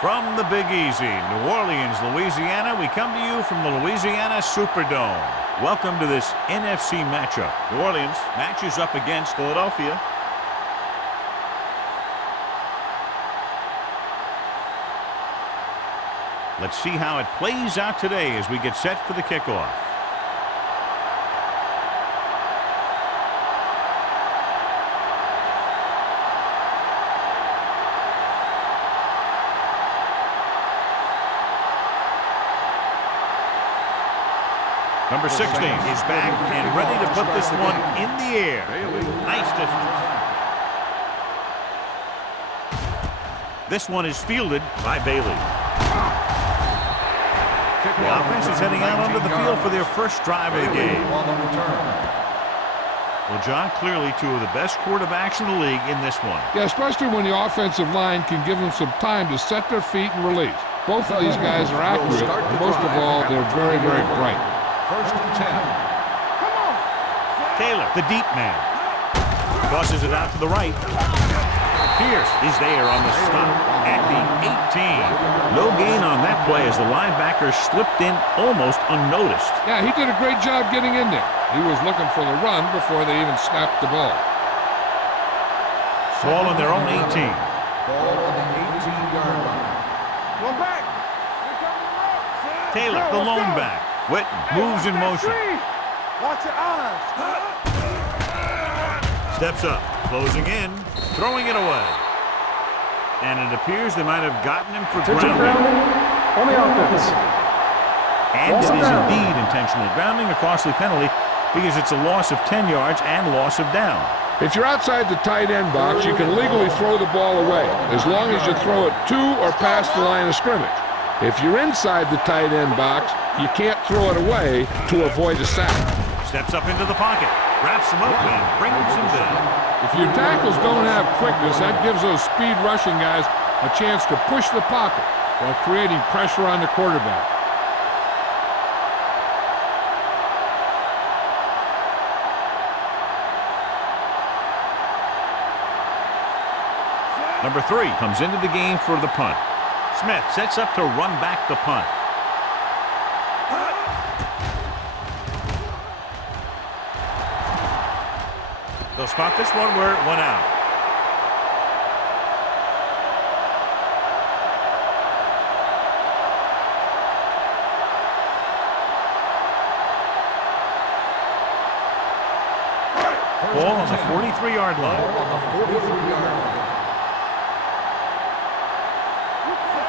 From the Big Easy, New Orleans, Louisiana, we come to you from the Louisiana Superdome. Welcome to this NFC matchup. New Orleans matches up against Philadelphia. Let's see how it plays out today as we get set for the kickoff. Number 16 is back and ready to put this one in the air. Nice distance. This one is fielded by Bailey. The offense is heading out onto the field for their first drive of the game. Well, John, clearly two of the best quarterbacks in the league in this one. Yeah, especially when the offensive line can give them some time to set their feet and release. Both of these guys are accurate, and most of all, they're very, very bright. First and 10. Come on. Taylor, the deep man. Tosses it out to the right. Pierce is there on the stop at the 18. No gain on that play as the linebacker slipped in almost unnoticed. Yeah, he did a great job getting in there. He was looking for the run before they even snapped the ball. Ball on their own 18. Ball on the 18-yard line. Go back. Taylor, the lone back. Witten moves in motion. Watch your eyes. Steps up, closing in, throwing it away. And it appears they might have gotten him for grounding. On the offense. And it is indeed intentional grounding, a costly penalty because it's a loss of 10 yards and loss of down. If you're outside the tight end box, you can legally throw the ball away, as long as you throw it to or past the line of scrimmage. If you're inside the tight end box, you can't throw it away to avoid a sack. Steps up into the pocket, wraps him up and brings him down. If your tackles don't have quickness, that gives those speed rushing guys a chance to push the pocket while creating pressure on the quarterback. Number 3 comes into the game for the punt. Smith sets up to run back the punt. They'll spot this one where it went out. Ball on the 43-yard line.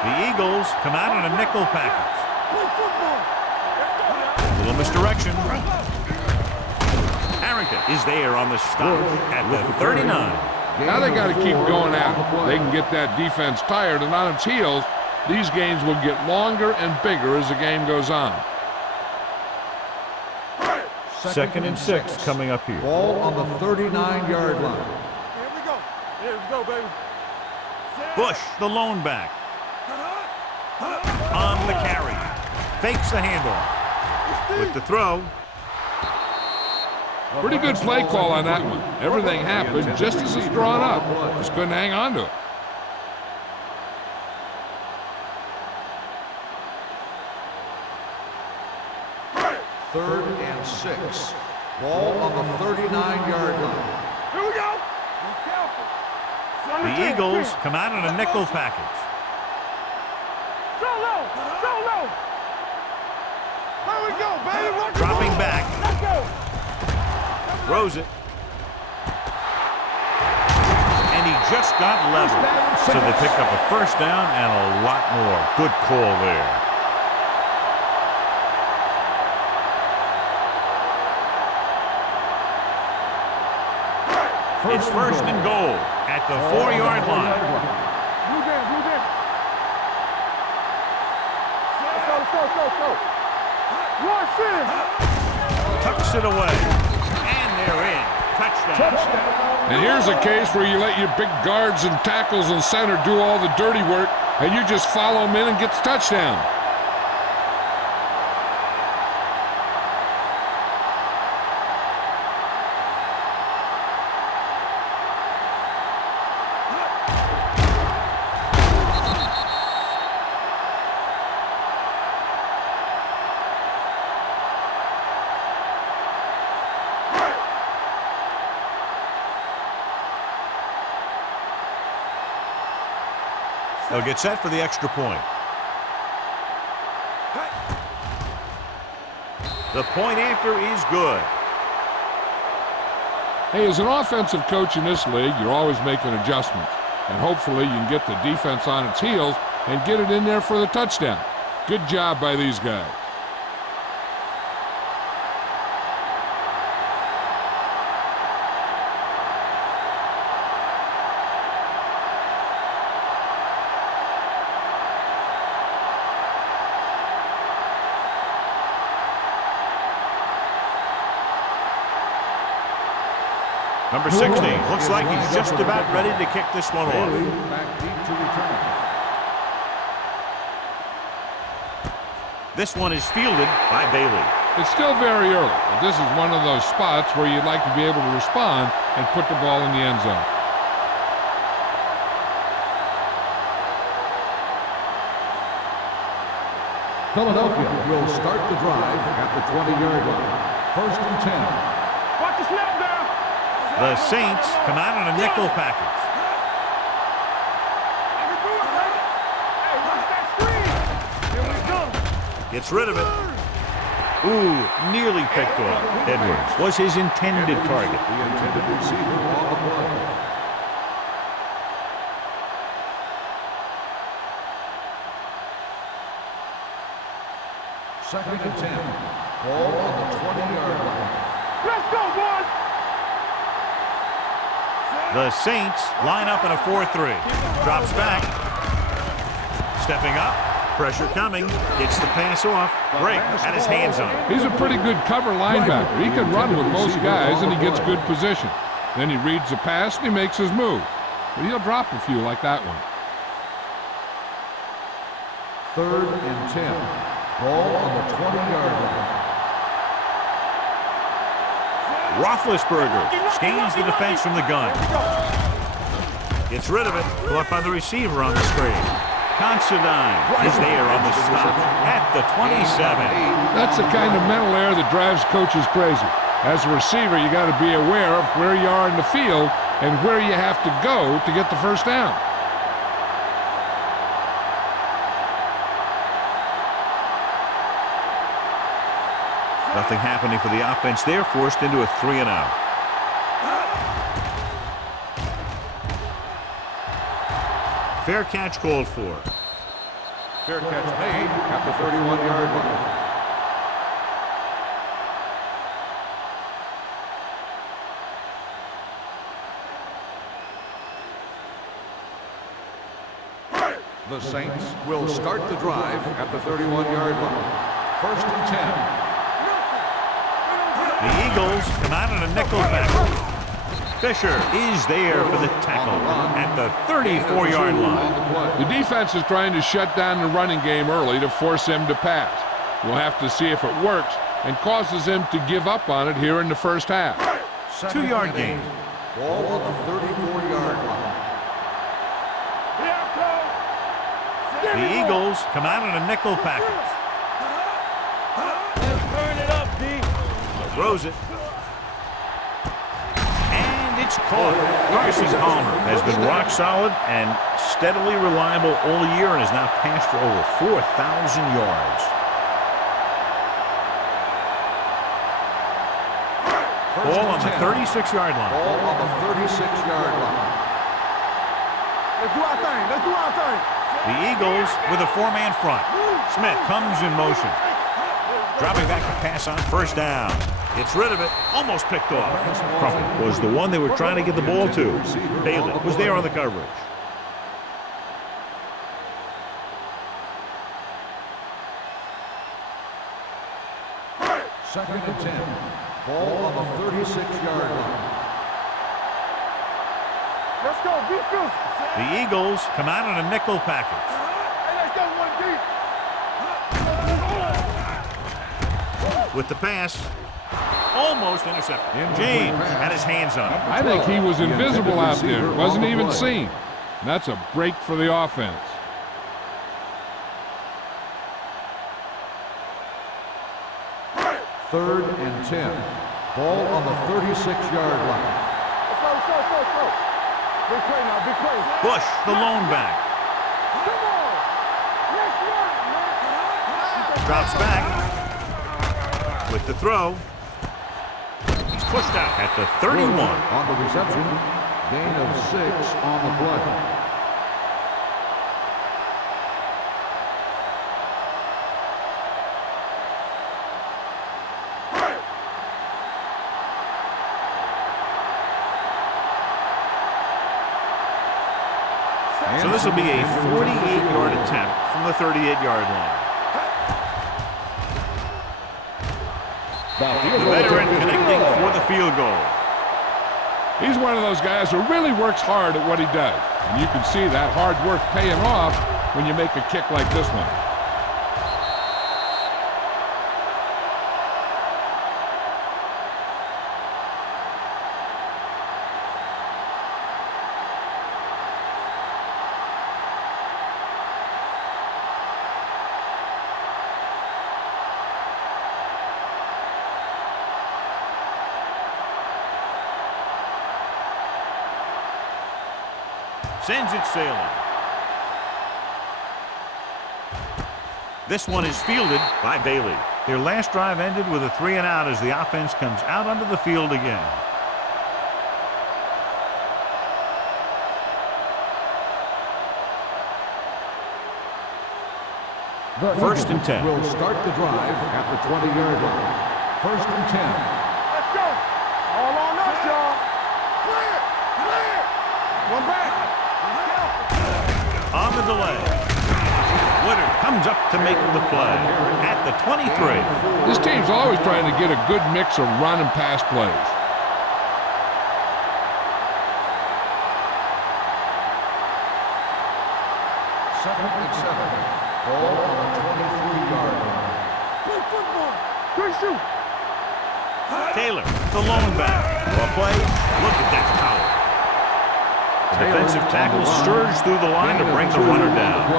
The Eagles come out in a nickel package. A little misdirection. Harrington is there on the stop at the 39. Now they got to keep going at it. They can get that defense tired, and on its heels, these games will get longer and bigger as the game goes on. Second and 6 coming up here. Ball on the 39-yard line. Here we go. Here we go, baby. Bush, the lone back. On the carry. Fakes the handoff. With the throw. Pretty good play call on that one. Everything happened just as it's drawn up. Just couldn't hang on to it. Third and 6. Ball on the 39-yard line. Here we go. Be careful. The Eagles come out in a nickel package. Go low. Go low. There we go, baby. Work the Dropping ball. back. Let's go. Throws it. And he just got leveled. So they pick up a first down and a lot more. Good call there. It's first and goal at the 4-yard line. Move in, move in. Let's go. Rush in. Tucks it away. And they're in. Touchdown. And here's a case where you let your big guards and tackles and center do all the dirty work, and you just follow them in and get the touchdown. They'll get set for the extra point. The point after is good. Hey, as an offensive coach in this league, you're always making adjustments. And hopefully you can get the defense on its heels and get it in there for the touchdown. Good job by these guys. Number 16 looks like he's just about ready to kick this one off. Back deep to return. This one is fielded by Bailey. It's still very early, but this is one of those spots where you'd like to be able to respond and put the ball in the end zone. Philadelphia will start the drive at the 20-yard line. 1st and 10. Watch the snap down. The Saints come out in a nickel package. I can do it, right? Hey, watch that screen. Here we go. Gets rid of it. Ooh, nearly picked off. Edwards was his intended target. The intended receiver on the play. Second and 10. Ball on the 20-yard line. Let's go, boys. The Saints line up in a 4-3. Drops back. Stepping up. Pressure coming. Gets the pass off. Greg had his hands on it. He's a pretty good cover linebacker. He can run with most guys, and he gets good position. Then he reads the pass, and he makes his move. But he'll drop a few like that one. 3rd and 10. Ball on the 20-yard line. Roethlisberger scans the defense from the gun. Gets rid of it. Caught by the receiver on the screen. Considine is there on the stop at the 27. That's the kind of mental error that drives coaches crazy. As a receiver, you got to be aware of where you are in the field and where you have to go to get the first down. Nothing happening for the offense there, forced into a 3-and-out. Fair catch called for. Fair catch made at the 31-yard line. The Saints will start the drive at the 31-yard line. 1st and 10. The Eagles come out in a nickel package. Fisher is there for the tackle at the 34-yard line. The defense is trying to shut down the running game early to force him to pass. We'll have to see if it works and causes him to give up on it here in the first half. 2-yard gain. Ball on the 34-yard line. The Eagles come out in a nickel package. Turn it up, D. Throws it. And it's caught. Carson Palmer has been rock solid and steadily reliable all year and has now passed for over 4,000 yards. Ball on the 36-yard line. Ball on the 36-yard line. Let's do our thing. Let's do our thing. The Eagles with a 4-man front. Smith comes in motion. Dropping back to pass on first down. Gets rid of it. Almost picked off. Crumpet was the one they were trying to get the ball to. Bailey was there on the coverage. Second and 10. Ball on the 36-yard line. Let's go. Beat this. The Eagles come out in a nickel package. Hey, let's go one deep. With the pass, almost intercepted. James had his hands on it. I think he was invisible out there. Wasn't even seen. And that's a break for the offense. Third and 10. Ball on the 36-yard line. Let's go. Big play now. Big play. Bush, the lone back. Drops back with the throw. He's pushed out at the 31. On the reception, gain of 6 on the play. So this will be a 48-yard attempt from the 38-yard line. The veteran connecting for the field goal. He's one of those guys who really works hard at what he does. And you can see that hard work paying off when you make a kick like this one. Sends it sailing. This one is fielded by Bailey. Their last drive ended with a 3-and-out as the offense comes out onto the field again. First and 10. Will start the drive at the 20-yard line. First and 10. Let's go. All on us, y'all. Clear. Clear. One back. On the delay. Woodard comes up to make the play at the 23. This team's always trying to get a good mix of run and pass plays. Second and 7. Ball on the 23-yard line. Good football. Good shoot. Taylor, the lone back. Well played. Look at that power. The defensive tackle surged through the line to bring the runner down.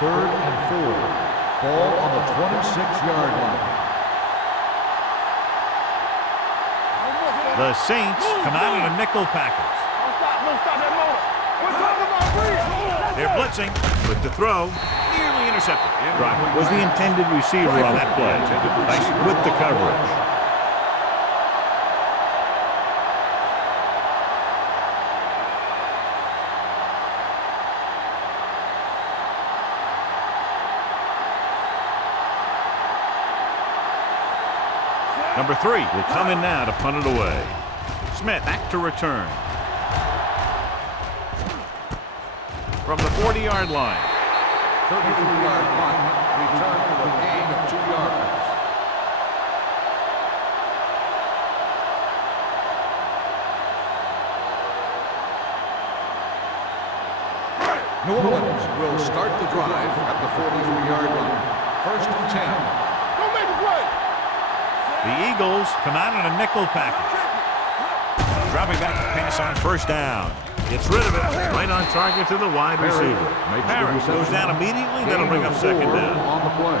Third and 4. Ball on the 26-yard line. The Saints come out in a nickel package. Don't stop that motor. We're talking about breeze. They're blitzing with the throw. Nearly intercepted. Driver was the intended receiver on that play. Nice with the coverage. Number 3 will come in now to punt it away. Smith back to return. From the 40-yard line. 33-yard punt, return for a gain of 2 yards. New Orleans will start the drive at the 43-yard line. First and 10. Don't make a play. The Eagles come out in a nickel package. Dropping back to pass on first down. Gets rid of it. Right on target to the wide receiver. Harris goes down immediately. That'll bring up second down. On the play.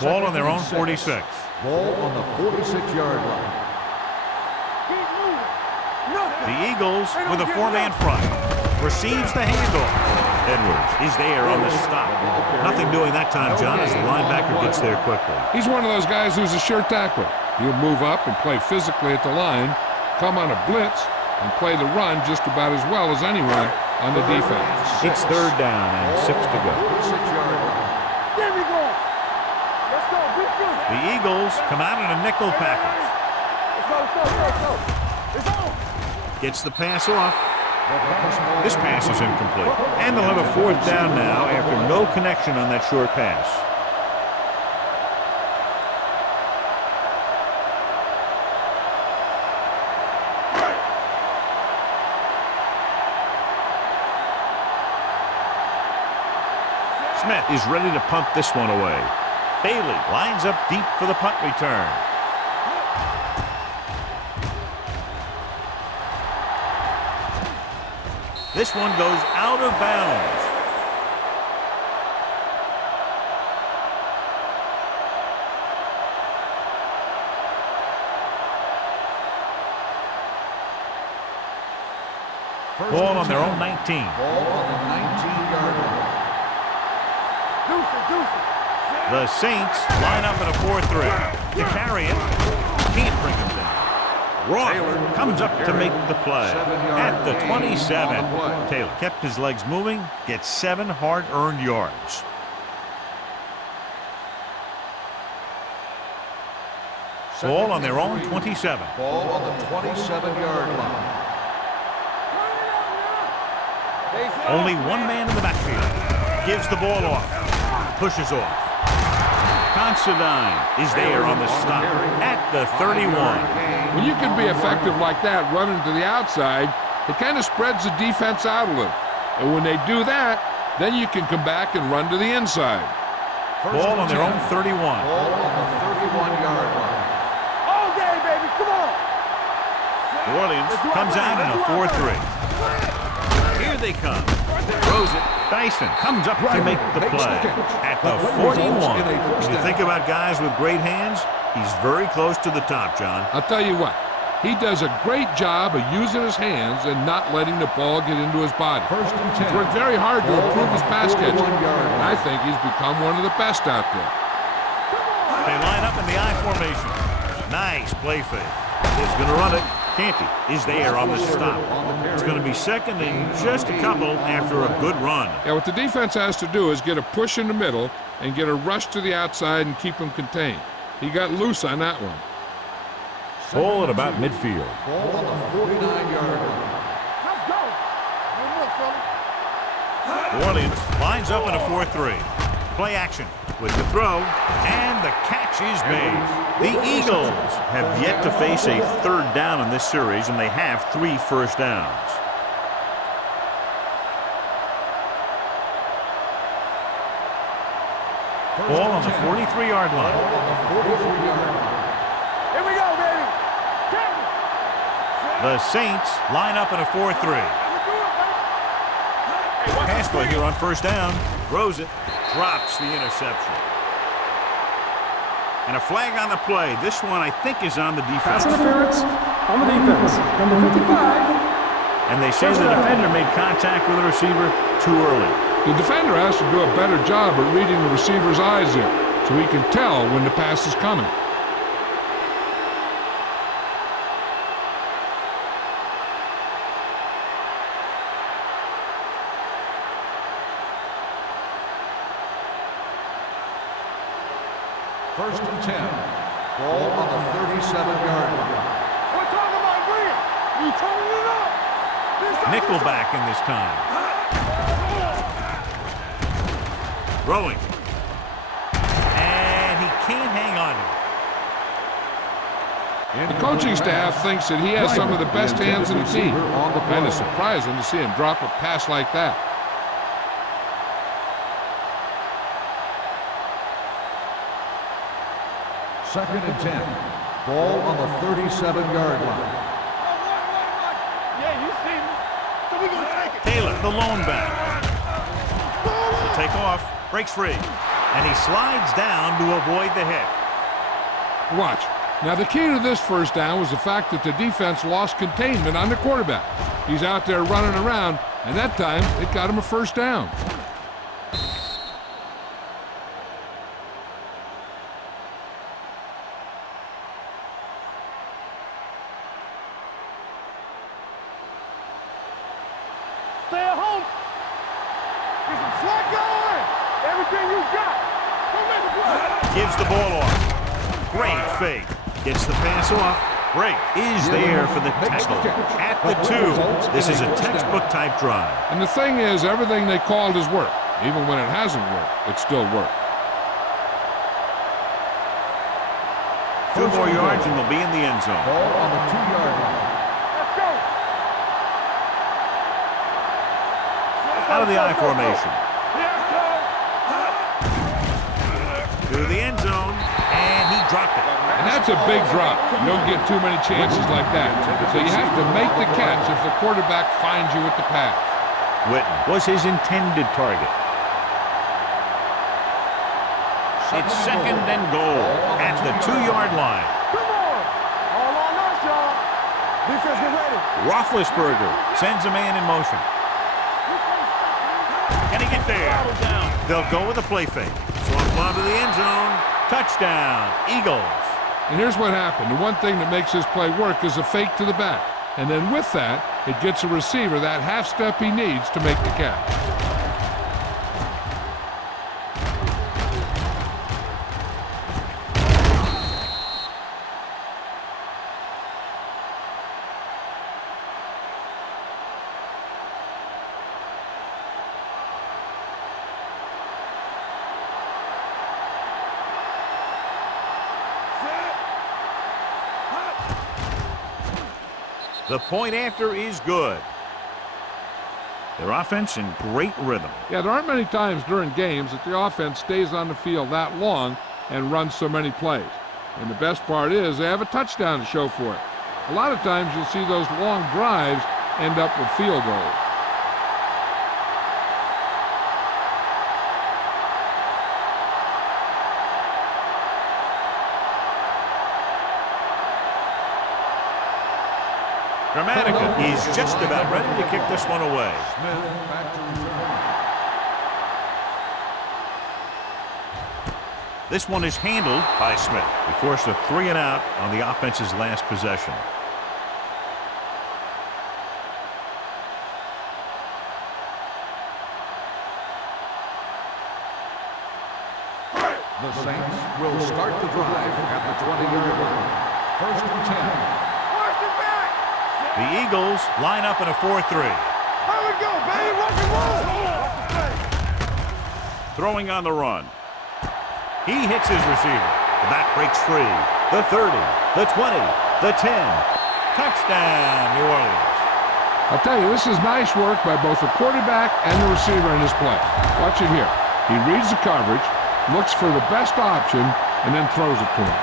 Ball on their own 46. Ball on the 46-yard line. Keep moving. The Eagles with a 4-man front. Receives the handoff. Edwards is there on the stop. Nothing doing that time, John, as the linebacker gets there quickly. He's one of those guys who's a sure tackler. He'll move up and play physically at the line, come on a blitz, and play the run just about as well as anyone on the defense. It's third down and 6 to go. 46-yard line. There we go. Let's go. Be good. The Eagles come out in a nickel package. Let's go. Let's go. Let's go. It's on. Gets the pass off. This pass is incomplete. And they'll have a fourth down now after no connection on that short pass. Smith is ready to punt this one away. Bailey lines up deep for the punt return. This one goes out of bounds. Ball on their own 19. Ball on the 19-yard line. The Saints line up in a 4-3. To carry it, can't bring him down. Roth comes up to make the play at the 27. Taylor kept his legs moving, gets 7 hard-earned yards. Ball on their own 27. Ball on the 27-yard line. Only one man in the backfield. Gives the ball off. Pushes off. Considine is there on the stop at the 31. When you can be effective like that running to the outside, it kind of spreads the defense out a little. And when they do that, then you can come back and run to the inside. Ball on their own 31. Ball on the 31-yard line. All day, baby, come on. New Orleans comes out in a 4-3. Here they come. Throws it. Dyson comes up to make the play at the 41. When you think about guys with great hands, he's very close to the top, John. I'll tell you what, he does a great job of using his hands and not letting the ball get into his body. He's worked very hard to improve his pass catching, and I think he's become one of the best out there. They line up in the I formation. Nice play fake. He's going to run it. Canty is there on the stop. It's going to be second and just a couple after a good run. Yeah, what the defense has to do is get a push in the middle and get a rush to the outside and keep them contained. He got loose on that one. Ball at about midfield. Ball on the 49-yard line. Let's go. New Orleans lines up in a 4-3. Play action with the throw, and the catch is made. The Eagles have yet to face a third down in this series, and they have 3 first downs. Ball on the 43-yard line. Ball on the 43-yard line. Here we go, baby. The Saints line up in a 4-3. Pass play here on first down. Throws it. Drops the interception. And a flag on the play. This one, I think, is on the defense. Pass interference on the defense. Number 55. And they say the defender made contact with the receiver too early. The defender has to do a better job at reading the receiver's eyes in, so he can tell when the pass is coming. First and 10. Ball on the 37-yard line. We're talking about William. You turning it up. Nickelback in this time. Throwing. And he can't hang on to it. The coaching staff thinks that he has some of the best hands in the team. Kind of surprising to see him drop a pass like that. Second and 10. Ball on the 37-yard line. Yeah, you see me. So we gonna take it. Taylor, the lone back. He'll take off, breaks free, and he slides down to avoid the hit. Watch. Now, the key to this first down was the fact that the defense lost containment on the quarterback. He's out there running around, and that time, it got him a first down. Stay at home. Get some slack going. Everything you got. Don't make the play. Gives the ball off. Great fake. Gets the pass off. Break is there for the tackle at the 2. This is a textbook type drive. And the thing is, everything they called has worked. Even when it hasn't worked, it still worked. 2 more yards and they'll be in the end zone. Ball on the 2-yard line. Let's go. Out of the I formation. Let's go. To the end zone, and he dropped it. And that's a big drop. You don't get too many chances like that. So you have to make the catch if the quarterback finds you with the pass. Witten was his intended target. It's second and goal at the 2-yard line. Come on. All on us, y'all. Defense, get ready. Roethlisberger sends a man in motion. Can he get there? They'll go with a play fake. Swung bomb to the end zone. Touchdown, Eagles. And here's what happened. The one thing that makes this play work is a fake to the back. And then with that, it gets a receiver that half step he needs to make the catch. The point after is good. Their offense in great rhythm. Yeah, there aren't many times during games that the offense stays on the field that long and runs so many plays. And the best part is they have a touchdown to show for it. A lot of times you'll see those long drives end up with field goals. Dramatica is just about ready to kick this one away. Smith back to return. This one is handled by Smith. He forced a 3-and-out on the offense's last possession. The Saints will start the drive at the 20-yard line. First and 10. The Eagles line up in a 4-3. Here we go, baby. Rock and roll. Throwing on the run. He hits his receiver. The back breaks free. The 30, the 20, the 10. Touchdown, New Orleans. I'll tell you, this is nice work by both the quarterback and the receiver in this play. Watch it here. He reads the coverage, looks for the best option, and then throws it to him.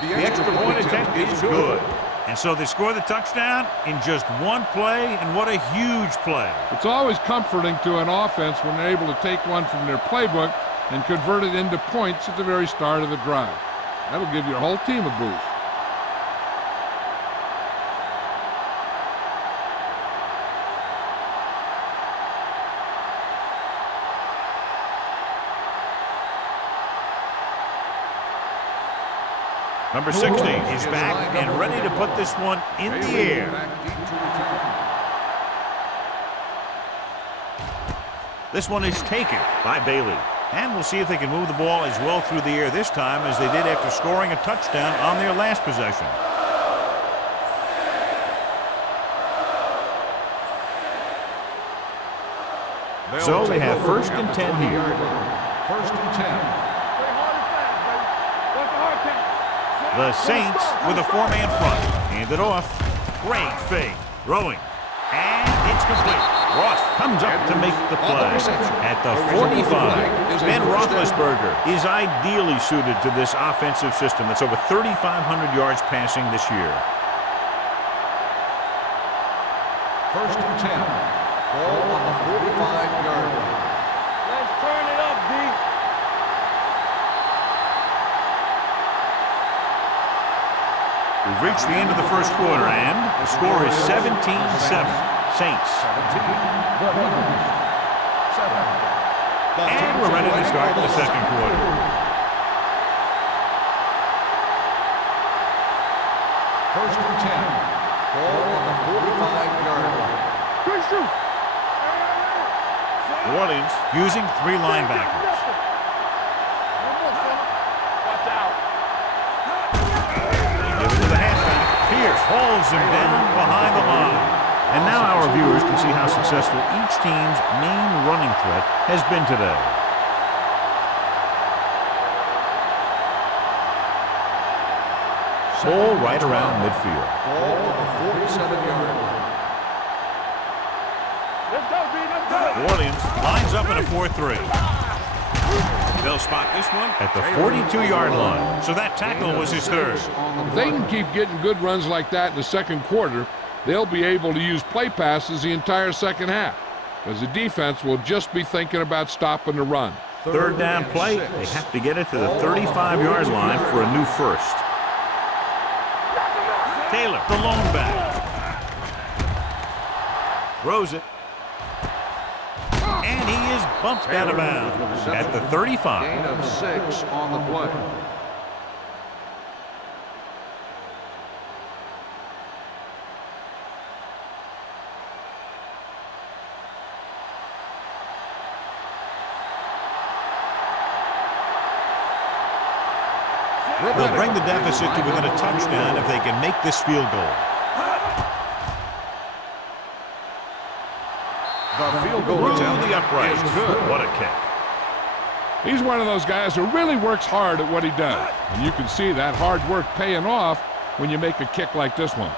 The extra point attempt is good. And so they score the touchdown in just one play, and what a huge play. It's always comforting to an offense when they're able to take one from their playbook and convert it into points at the very start of the drive. That'll give your whole team a boost. Number 60 is back and ready to put this one in the air. This one is taken by Bailey. And we'll see if they can move the ball as well through the air this time as they did after scoring a touchdown on their last possession. So they have first and 10 here. First and 10. The Saints with a 4-man front. Hand it off. Great fake. Throwing. And it's complete. Ross comes up to make the play. At the 45, Ben Roethlisberger is ideally suited to this offensive system that's over 3,500 yards passing this year. First and 10. Ball on the 45-yard line. Let's turn it up, D. We've reached the end of the first quarter, and the score is 17-7. Saints. 17. And we're ready to start the second quarter. First and 10. Ball on the 45-yard line. Quick shoot. New Orleans using 3 linebackers. Watch out. They give it to the halfback. Pierce hauls him down behind the line. And now our viewers can see how successful each team's main running threat has been today. Ball right around midfield. Ball on the 47-yard line. Let's go, B. Let's go. New Orleans lines up in a 4-3. They'll spot this one at the 42-yard line. So that tackle was his third. If they can keep getting good runs like that in the second quarter, they'll be able to use play passes the entire second half, because the defense will just be thinking about stopping the run. Third down play. They have to get it to the 35-yard line for a new first. Taylor, the lone back. Throws it. And he is bumped out of bounds at the 35. Gain of 6 on the play. They'll bring the deficit to within a touchdown if they can make this field goal. The field goal To attempt the upright. is good. What a kick. He's one of those guys who really works hard at what he does. And you can see that hard work paying off when you make a kick like this one.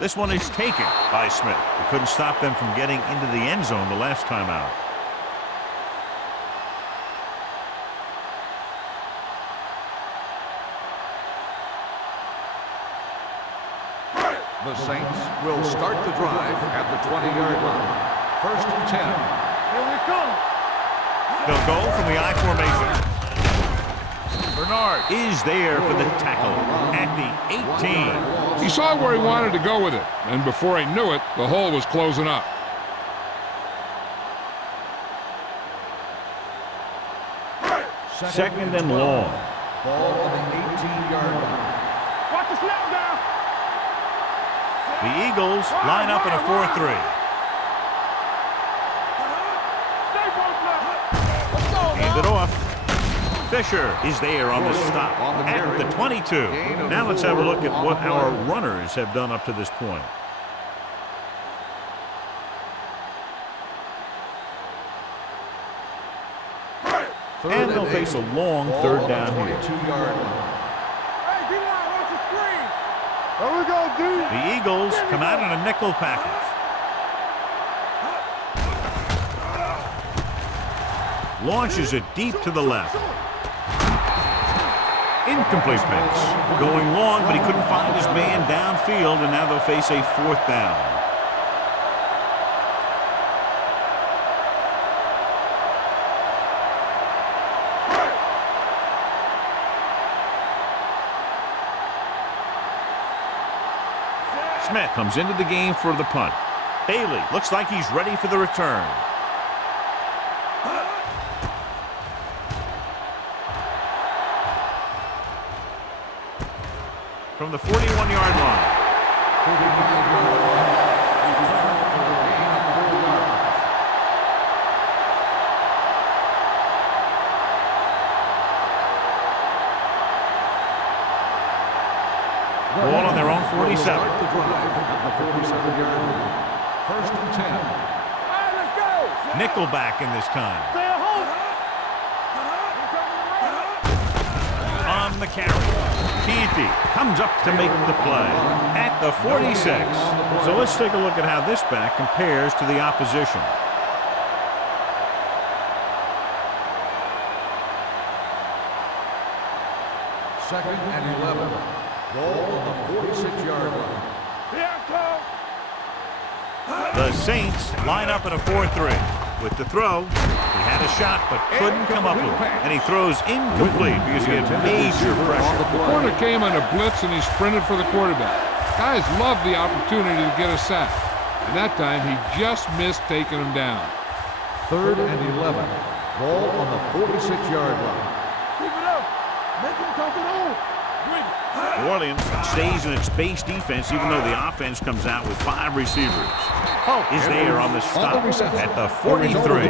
This one is taken by Smith. He couldn't stop them from getting into the end zone the last time out. The Saints will start the drive at the 20-yard line. First and 10. Here we come. They'll go from the I formation. Bernard is there for the tackle at the 18. He saw where he wanted to go with it, and before he knew it, the hole was closing up. Second and long. Ball on the 18-yard line. Watch the snap down. The Eagles line up in a 4-3. Stay both left. Let's go, Hand it off. Fisher is there on the stop at the 22. Now let's have a look at what our runners have done up to this point. And they'll face a long third down here. 22-yard line. Hey, D-line, watch the screen. There we go, dude. The Eagles come out in a nickel package. Launches it deep to the left. Incomplete pass. Going long, but he couldn't find his man downfield, and now they'll face a fourth down. Smith comes into the game for the punt. Bailey looks like he's ready for the return. From the 41-yard line. 45-yard line. Return for a gain of 4 yards. Ball on their own 47. Start the drive at the 47-yard line. First and 10. All right, let's go. Nickelback in this time. Stay at home. On the carry. Canty comes up to make the play at the 46. So let's take a look at how this back compares to the opposition. Second and 11. Ball on the 46-yard line. Here I come. The Saints line up in a 4-3. with the throw. He had a shot, but couldn't come up with it. And he throws incomplete because he had major pressure. The corner came on a blitz, and he sprinted for the quarterback. Guys love the opportunity to get a sack. And that time, he just missed taking him down. 3rd and 11. Ball on the 46-yard line. Keep it up. Make him come it on. Bring it. New Orleans stays in its base defense even though the offense comes out with 5 receivers. Hope is there on the stop at the 43.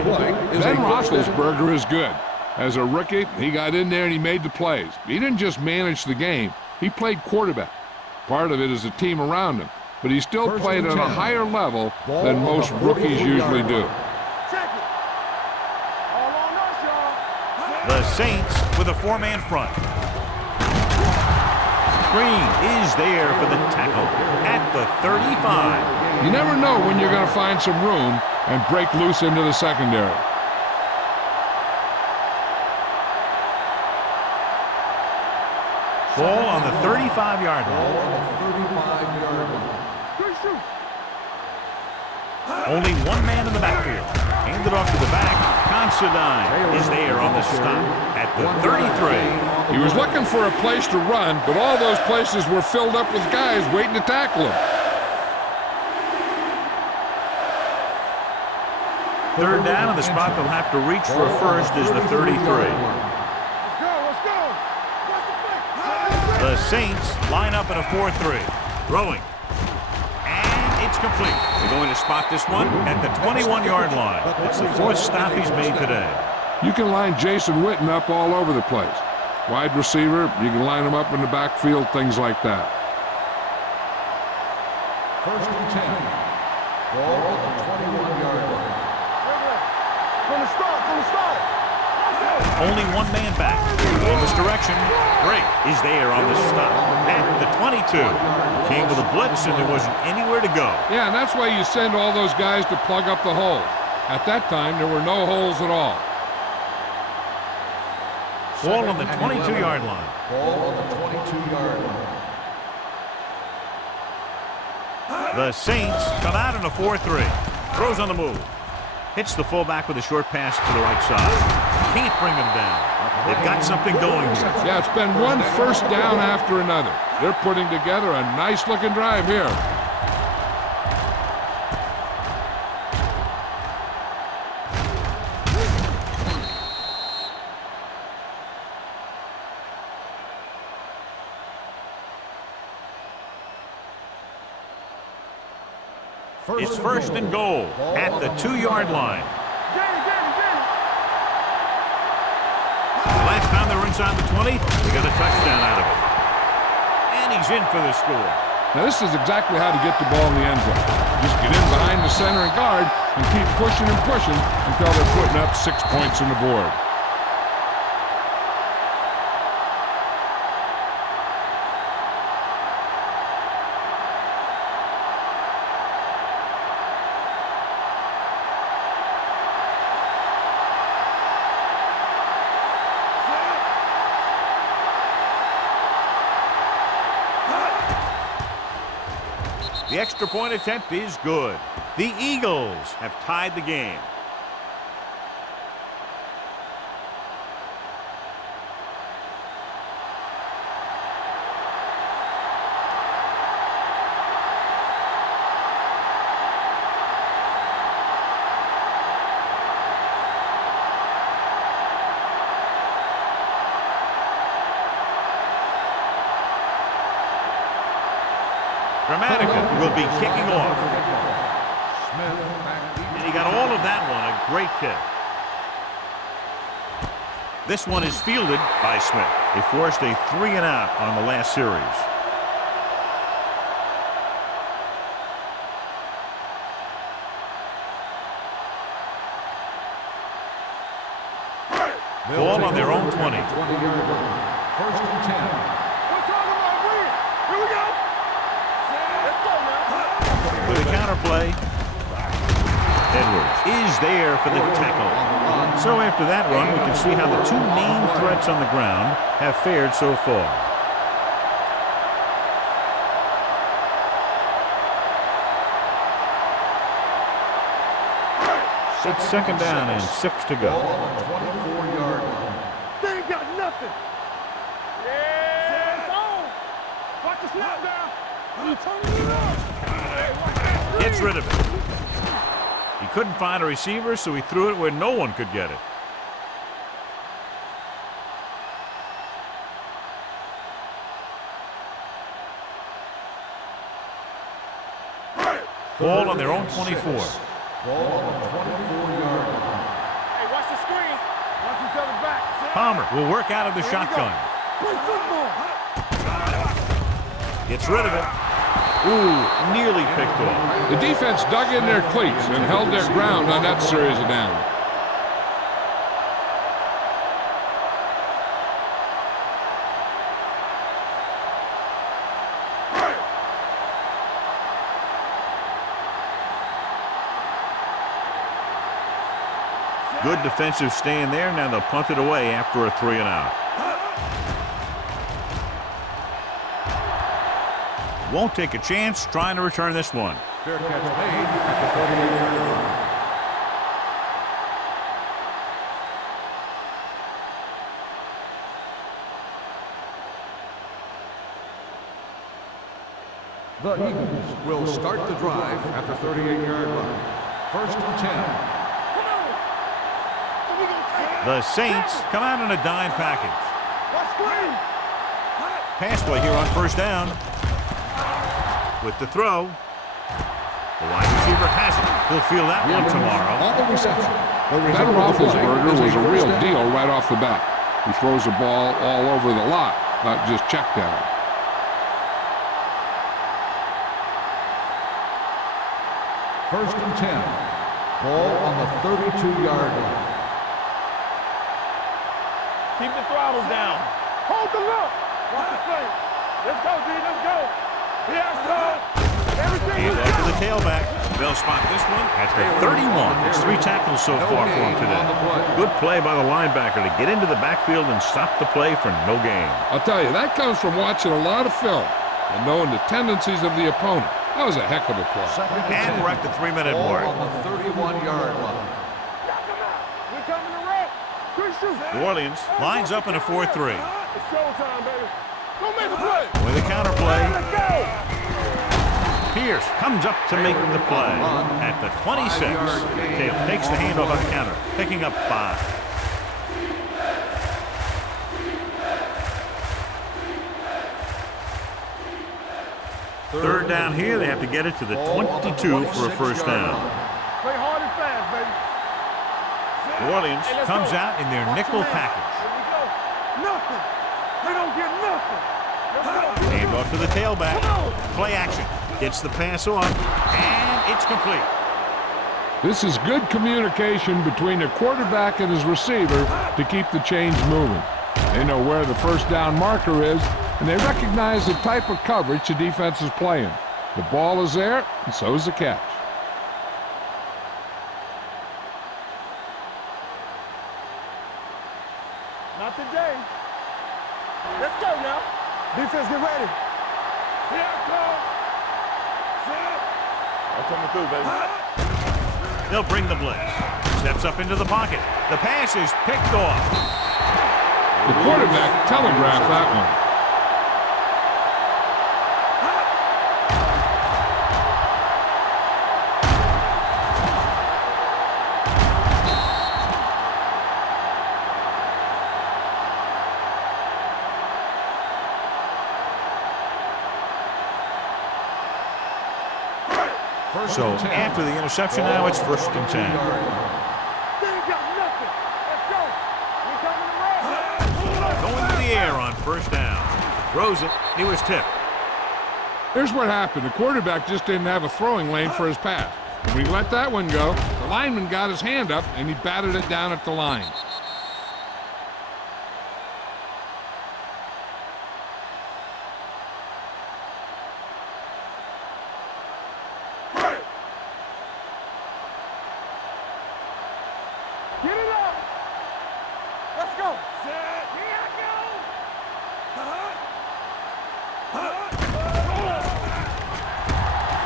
Ben Roethlisberger is good. As a rookie, he got in there and he made the plays. He didn't just manage the game. He played quarterback. Part of it is the team around him. But he still played at a higher level than most rookies usually do. Check it. All on us, y'all. The Saints with a 4-man front. Green is there for the tackle at the 35. You never know when you're going to find some room and break loose into the secondary. Ball on the 35-yard line. Good shoot. Only one man in the backfield. Handed off to the back. Considine is there on the stop at the 33. He was looking for a place to run, but all those places were filled up with guys waiting to tackle him. 3rd down, and the spot they'll have to reach for a first is the 33. Let's go. Let's go. What's the play? The Saints line up in a 4-3. Throwing. And it's complete. They're going to spot this one at the 21-yard line. It's the 4th stop he's made today. You can line Jason Witten up all over the place. Wide receiver, you can line him up in the backfield, things like that. 1st and 10. Ball on the 21-yard line. From the start. Only one man back. In this direction. Drake is there on the stop at the 22. Came with a blitz and there wasn't anywhere to go. Yeah, and that's why you send all those guys to plug up the holes. At that time, there were no holes at all. Ball on the 22-yard line. Ball on the 22-yard line. The Saints come out in a 4-3. Throws on the move. Hits the fullback with a short pass to the right side. Can't bring him down. They've got something going here. Yeah, it's been one first down after another. They're putting together a nice-looking drive here. It's 1st and goal at the 2-yard line. The last time they were inside the 20, they got a touchdown out of it. And he's in for the score. Now, this is exactly how to get the ball in the end zone. Just get in behind the center and guard and keep pushing and pushing until they're putting up 6 points on the board. The extra point attempt is good. The Eagles have tied the game. Dramatica will be kicking off. And he got all of that one, a great kick. This one is fielded by Smith. They forced a 3-and-out on the last series. Ball on their own 20. 20-yard line. 1st and 10. We're talking about win. Here we go. Let's go, man. With a counterplay, Edwards is there for the tackle. So after that run, we can see how the two main threats on the ground have fared so far. It's second down and 6 to Ball go. on the 24-yard line. They ain't got nothing. Yeah, it's on. Watch the snap down. You turning it up. Hey, watch that. Gets rid of it. He couldn't find a receiver, so he threw it where no one could get it. Ball on their own 24. Ball on the 24-yard line. Hey, watch the screen. Watch each other back. Palmer will work out of the shotgun. Play football. Gets rid of it. Ooh, nearly picked off. The defense dug in their cleats and held their ground on that series of downs. Good defensive stand there. Now they'll punt it away after a 3-and-out. Won't take a chance trying to return this one. Fair catch made at the 38-yard line. The Eagles will start the drive at the 38-yard line. First and 10. The Saints come out in a dime package. Watch screen. Pass play here on first down. With the throw. The wide receiver has it. He'll field that one tomorrow. On the reception. Ben Roethlisberger was a real deal right off the bat. He throws the ball all over the lot, not just check down. First and 10. Ball on the 32-yard line. Keep the throttle down. Hold the look. Watch the play. Let's go, D. Let's go. Here I come. Everything Hands is off to the down. tailback. They'll spot this one at the 31. It's 3 tackles so far for him today. Good play by the linebacker to get into the backfield and stop the play for no gain. I'll tell you, that comes from watching a lot of film and knowing the tendencies of the opponent. That was a heck of a play. Second And we're at the 3-minute Ball mark. on the 31-yard line. Knock him out. We're coming to wreck. Good shoot. New Orleans lines up in a 4-3. It's showtime, baby. Go make a play. With a counter play. Let's go. Pierce comes up to make the play at the 26. Taylor takes the handoff on the counter, picking up 5. Third down here, they have to get it to the 22 for a first down. Play hard and fast, baby. New Orleans Hey, let's comes go. out in their Watch nickel the man. package. Here we go. Nothing. They don't get nothing. Let's go. Handoff to the tailback. Come on. Play action. Gets the pass off, and it's complete. This is good communication between the quarterback and his receiver to keep the chains moving. They know where the first down marker is, and they recognize the type of coverage the defense is playing. The ball is there, and so is the catch. Not today. Let's go now. Defense, get ready. Here I come. Set. I'm coming through, baby. They'll bring the blitz. Steps up into the pocket. The pass is picked off. The quarterback telegraphed that one. So after the interception, now it's first and 10. They ain't got nothing. Let's go. We're coming to wreck. Going to the air on first down. Throws it. He was tipped. Here's what happened. The quarterback just didn't have a throwing lane for his pass. When he let that one go, the lineman got his hand up, and he batted it down at the line. Get it up. Let's go. Set. Here I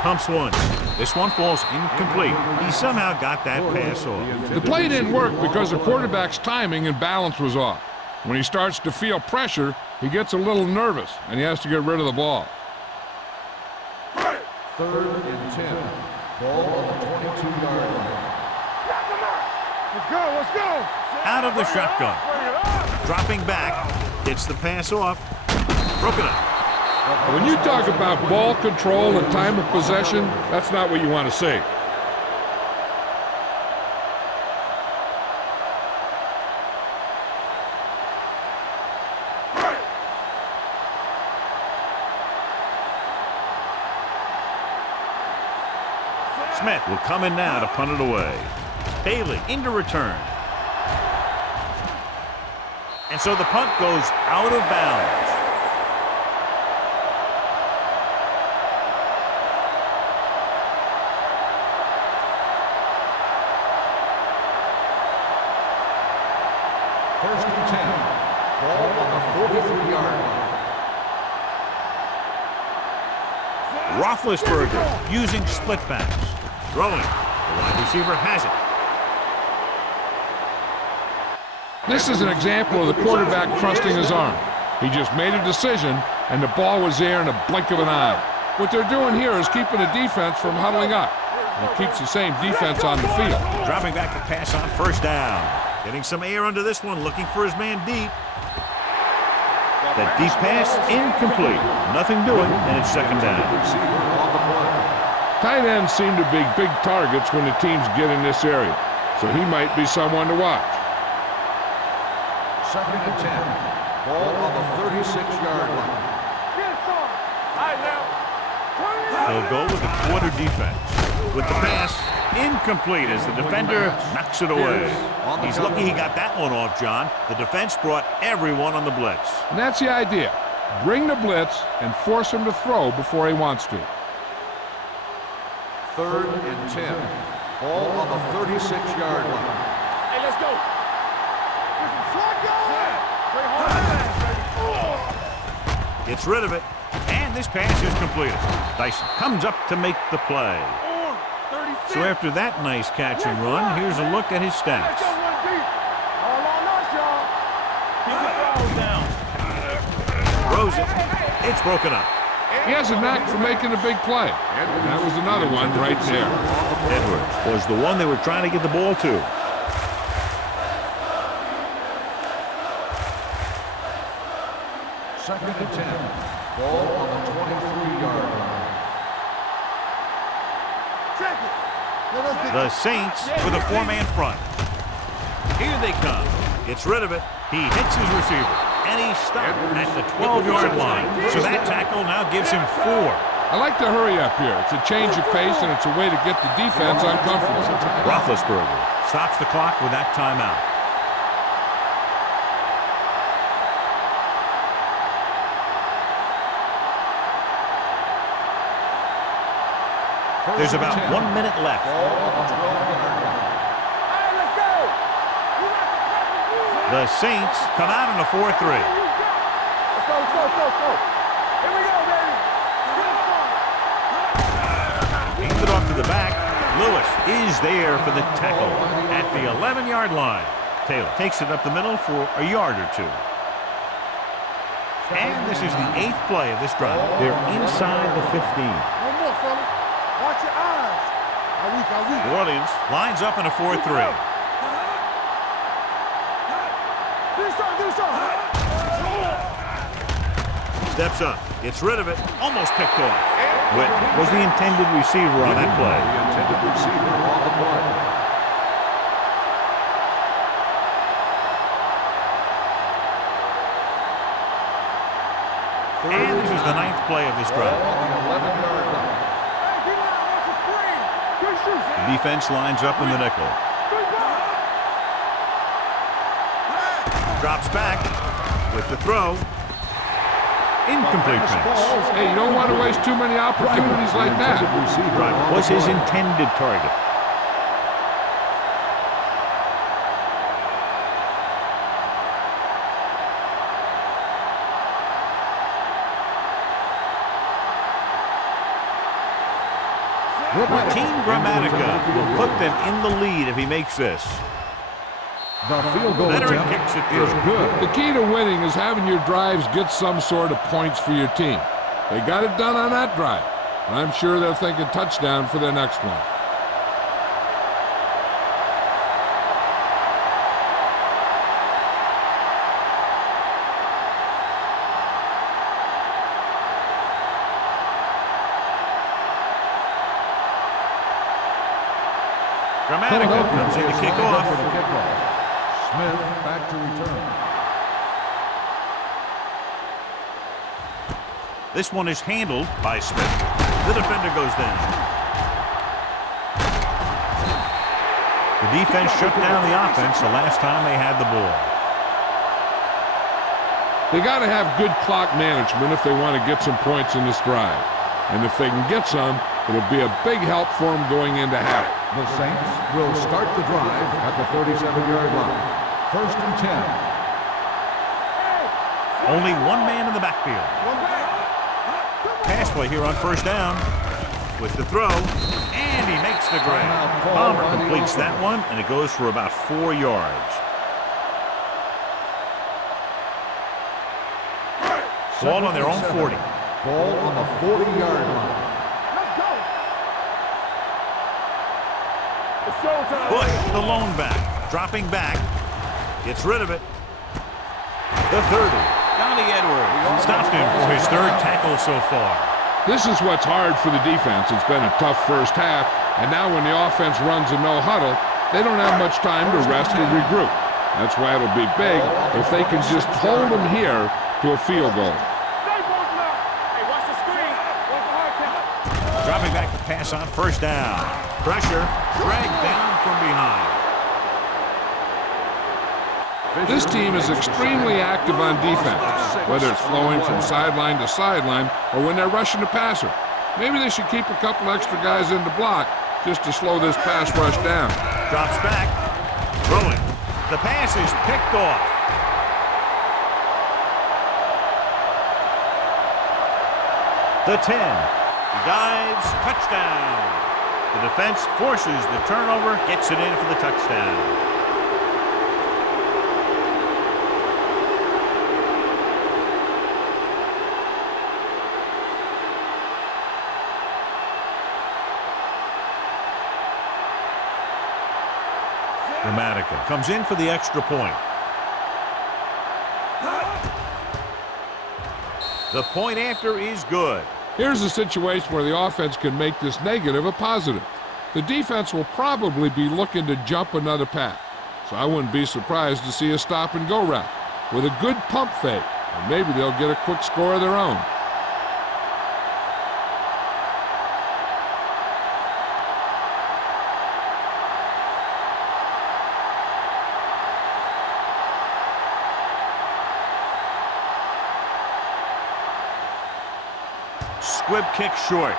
go. Pumps once. This one falls incomplete. He somehow got that pass off. The play didn't work because the quarterback's timing and balance was off. When he starts to feel pressure, he gets a little nervous, and he has to get rid of the ball. 3rd and 10. Ball on the 22-yard line. Let's go. Out of the shotgun. Dropping back. Gets the pass off. Broken up. When you talk about ball control and time of possession, that's not what you want to see. Smith will come in now to punt it away. Bailey into return. And so the punt goes out of bounds. First and 10. Ball on the 43-yard line. Roethlisberger using split backs. Throwing. The wide receiver has it. This is an example of the quarterback trusting his arm. He just made a decision, and the ball was there in a blink of an eye. What they're doing here is keeping the defense from huddling up. And it keeps the same defense on the field. Dropping back to pass on first down. Getting some air under this one, looking for his man deep. That deep pass, incomplete. Nothing doing, and it's second down. Receiver on the play. Tight ends seem to be big targets when the teams get in this area, so he might be someone to watch. 2nd and 10. Ball on the 36-yard line. They'll go with the quarter defense. With the pass, incomplete as the defender knocks it away. He's lucky he got that one off, John. The defense brought everyone on the blitz. And that's the idea. Bring the blitz and force him to throw before he wants to. 3rd and 10. Ball on the 36-yard line. Hey, let's go. Gets rid of it, and this pass is completed. Dyson comes up to make the play. So after that nice catch and run, here's a look at his stats. Throws it. It's broken up. He has a knack for making a big play. And that was another one right there. Edwards was the one they were trying to get the ball to. Second and 10. Ball on the 23-yard line. The Saints with a four-man front. Here they come. Gets rid of it. He hits his receiver. And he's stopped at the 12-yard line. So that tackle now gives him 4. I like to hurry up here. It's a change of pace, and it's a way to get the defense uncomfortable. Roethlisberger stops the clock with that timeout. There's about 1 minute left. The Saints come out in a 4-3. Let's go. Here we go, baby. Hands it off to the back. Lewis is there for the tackle at the 11-yard line. Taylor takes it up the middle for a yard or 2. And this is the 8th play of this drive. They're inside the 15. One more, fella. Watch your eyes. New Orleans lines up in a 4-3. Do something. Steps up, gets rid of it, almost picked off. Witt was the intended receiver on that play. The intended receiver on the play. And this is the 9th play of this drive. On the 11-yard line. The defense lines up in the nickel. Drops back with the throw. Incomplete pass. Hey, you don't want to waste too many opportunities like that. Right, was his intended target. Team Grammatica will put them in the lead if he makes this. The field goal Veteran attempt kicks it through. is good. The key to winning is having your drives get some sort of points for your team. They got it done on that drive. And I'm sure they're thinking touchdown for their next one. Grammatica comes in to kick off. Smith back to return. This one is handled by Smith. The defender goes down. The defense shut down the offense the last time they had the ball. They got to have good clock management if they want to get some points in this drive. And if they can get some, it'll be a big help for them going into half. The Saints will start the drive at the 37-yard line. First and 10. Only one man in the backfield. Pass play here on first down. With the throw, and he makes the grab. Palmer completes that one, and it goes for about 4 yards. Ball on their own 40. Ball on the 40-yard line. Bush, the lone back, dropping back, gets rid of it. The 30. Donnie Edwards stopped him for his third tackle so far. This is what's hard for the defense. It's been a tough first half, and now when the offense runs a no huddle, they don't have much time to rest or regroup. That's why it'll be big if they can just hold them here to a field goal. Dropping back to pass on first down. Pressure, dragged down from behind. This team is extremely active on defense, whether it's flowing from sideline to sideline or when they're rushing the passer. Maybe they should keep a couple extra guys in the block just to slow this pass rush down. Drops back, throwing. The pass is picked off. The 10. He dives, touchdown. The defense forces the turnover, gets it in for the touchdown. Grammatica comes in for the extra point. The point after is good. Here's a situation where the offense can make this negative a positive. The defense will probably be looking to jump another pass, so I wouldn't be surprised to see a stop-and-go route with a good pump fake, and maybe they'll get a quick score of their own. Squib kick short.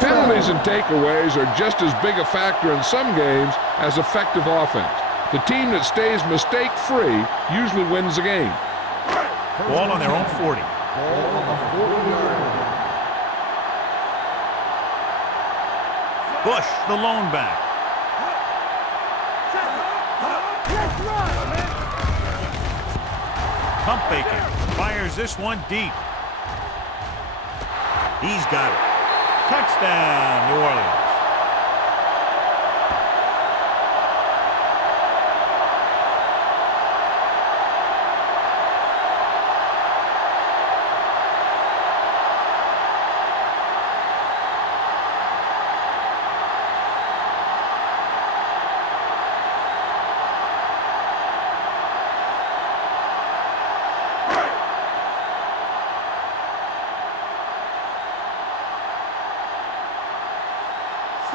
Penalties and takeaways are just as big a factor in some games as effective offense. The team that stays mistake-free usually wins the game. Ball on their own 40. Ball on the 40-yard line. Bush, the lone back. Pump faking. Fires this one deep. He's got it. Touchdown, New Orleans.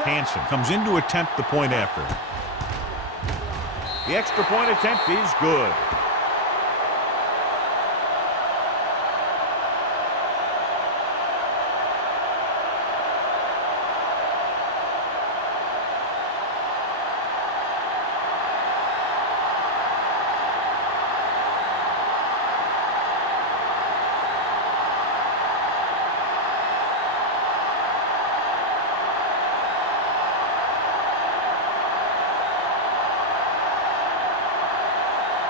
Hansen comes in to attempt the point after. The extra point attempt is good.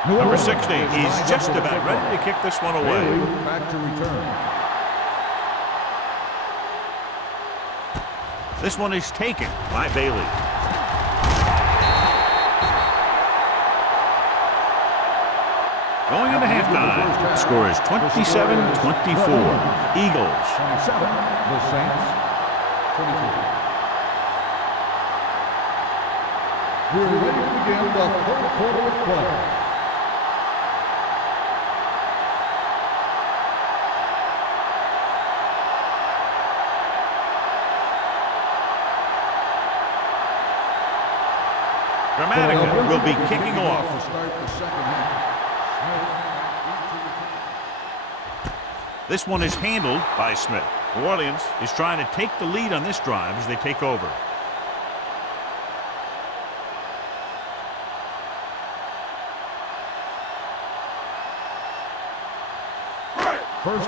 Number 60 is just about ready to kick this one away. Back to return. This one is taken by Bailey. Going into halftime, the score is 27-24. Eagles. 27, the Saints, 22. We're ready to begin the third quarter of play. Dramatica will be kicking off. To start the second half. This one is handled by Smith. New Orleans is trying to take the lead on this drive as they take over.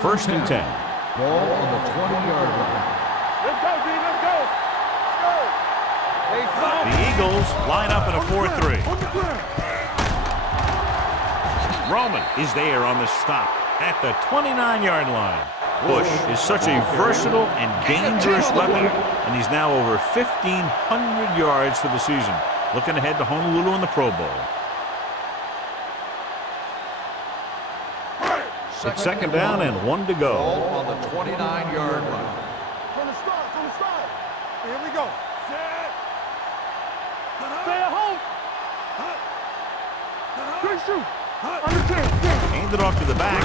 First and 10. Ball on the 20-yard line. Let's go, D. Let's go. Let's go. The Eagles line up in a 4-3. Roman is there on the stop at the 29-yard line. Bush is such a versatile and dangerous weapon, and he's now over 1,500 yards for the season. Looking ahead to Honolulu in the Pro Bowl. It's second down and 1 to go. Ball on the 29-yard line. From the start. Here we go. Set. Stay at home. Good shoot. Under 10. Hand it off to the back.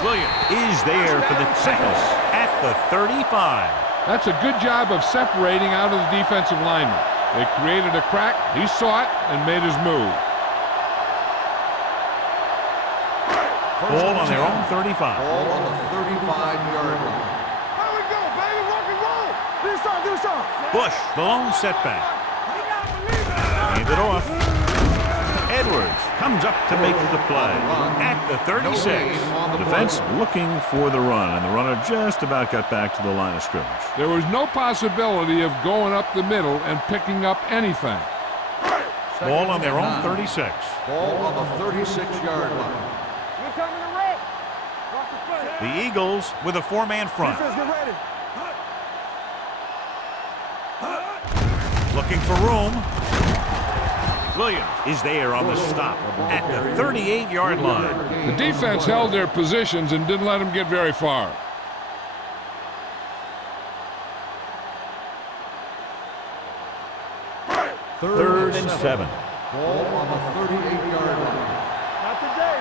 Williams is there for the tackle at the 35. That's a good job of separating out of the defensive lineman. They created a crack, he saw it, and made his move. Ball on their own 35. Ball on the 35-yard line. There we go, baby. Rock and roll. Do something. Bush, the lone setback. Hand it off. Edwards comes up to make the play at the 36. The defense looking for the run, and the runner just about got back to the line of scrimmage. There was no possibility of going up the middle and picking up anything. Ball on their own 36. Ball on the 36-yard line. We're coming to wreck. Rock the play. The Eagles with a four-man front. Defense, get ready. Looking for room. Williams is there on the stop at the 38-yard line. The defense held their positions and didn't let them get very far. Third and 7. Ball on the 38-yard line. Not today.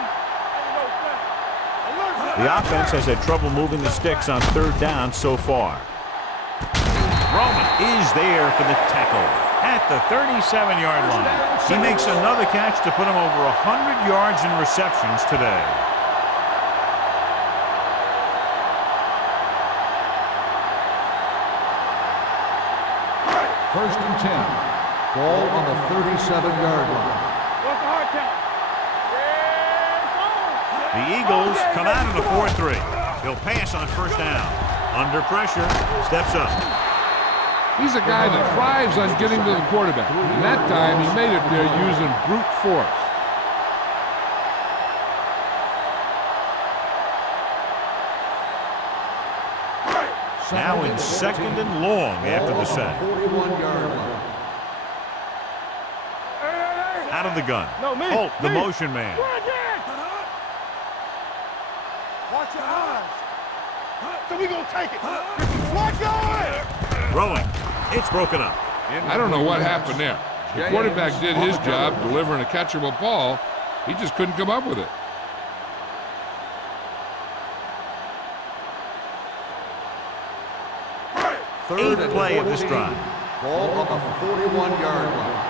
Alert. The offense has had trouble moving the sticks on third down so far. Roman is there for the tackle at the 37-yard line. He makes another catch to put him over 100 yards in receptions today. First and 10. Ball on the 37-yard line. What's the hard count? The Eagles come out in a 4-3. He'll pass on first down. Under pressure, steps up. He's a guy that thrives on getting to the quarterback. And that time, he made it there using brute force. Now in second and long after the sack. 41-yard line. Out of the gun. No, me. Holt, the Me. motion man. Watch your eyes. So we gonna take it. Watch going. Throwing. It's broken up. I don't know what happened there. The quarterback did his job delivering a catchable ball. He just couldn't come up with it. Eighth play of this drive. Ball on the 41-yard line.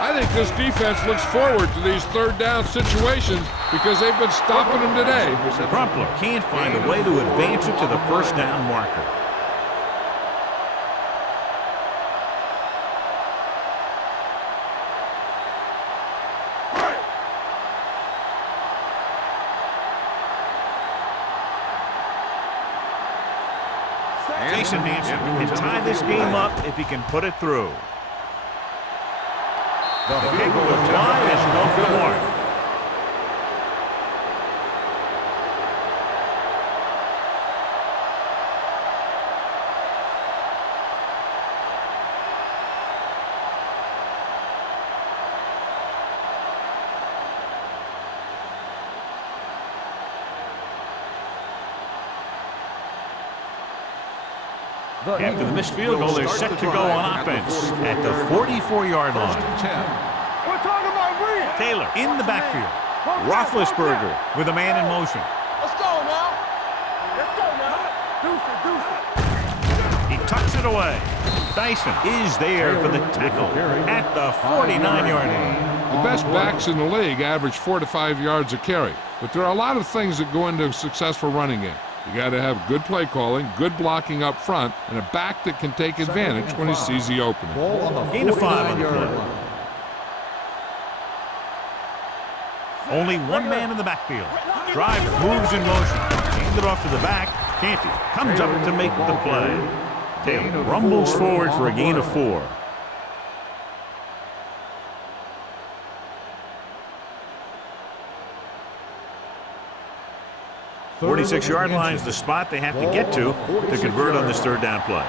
I think this defense looks forward to these third down situations because they've been stopping them today. Crumpler can't find a way to advance it to the first down marker. Jason Hansen can tie this game up if he can put it through. The The field kick goal was attempt wide is and no off the good. mark. After the missed field goal, they're set to go on offense at the 44-yard First line. and 10. We're talking about win. Taylor in the backfield. Roethlisberger with a man in motion. Let's go now. Let's go now. Deuce it. He tucks it away. Dyson is there for the tackle at the 49-yard line. The best backs in the league average 4 to 5 yards a carry, but there are a lot of things that go into a successful running game. You got to have good play calling, good blocking up front, and a back that can take advantage when he sees the opening. Ball on the Gain of 5 on the 49-yard play. line. Only one man in the backfield. Driver moves in motion. Hand it off to the back. Canty comes up to make the play. Taylor rumbles forward for a gain of 4. The 46-yard line is the spot they have to get to convert on this third down play.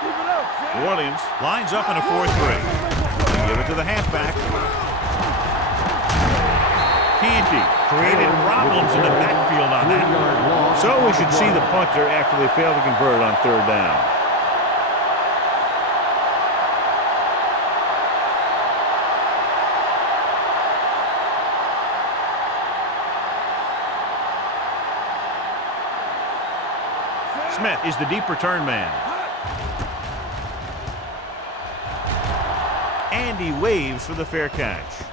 Keep it up, Sam. New Orleans lines up in a 4-3. They give it to the halfback. Canty created problems in the backfield on that. So we should see the punter after they fail to convert on third down. Smith is the deep return man. And he waves for the fair catch.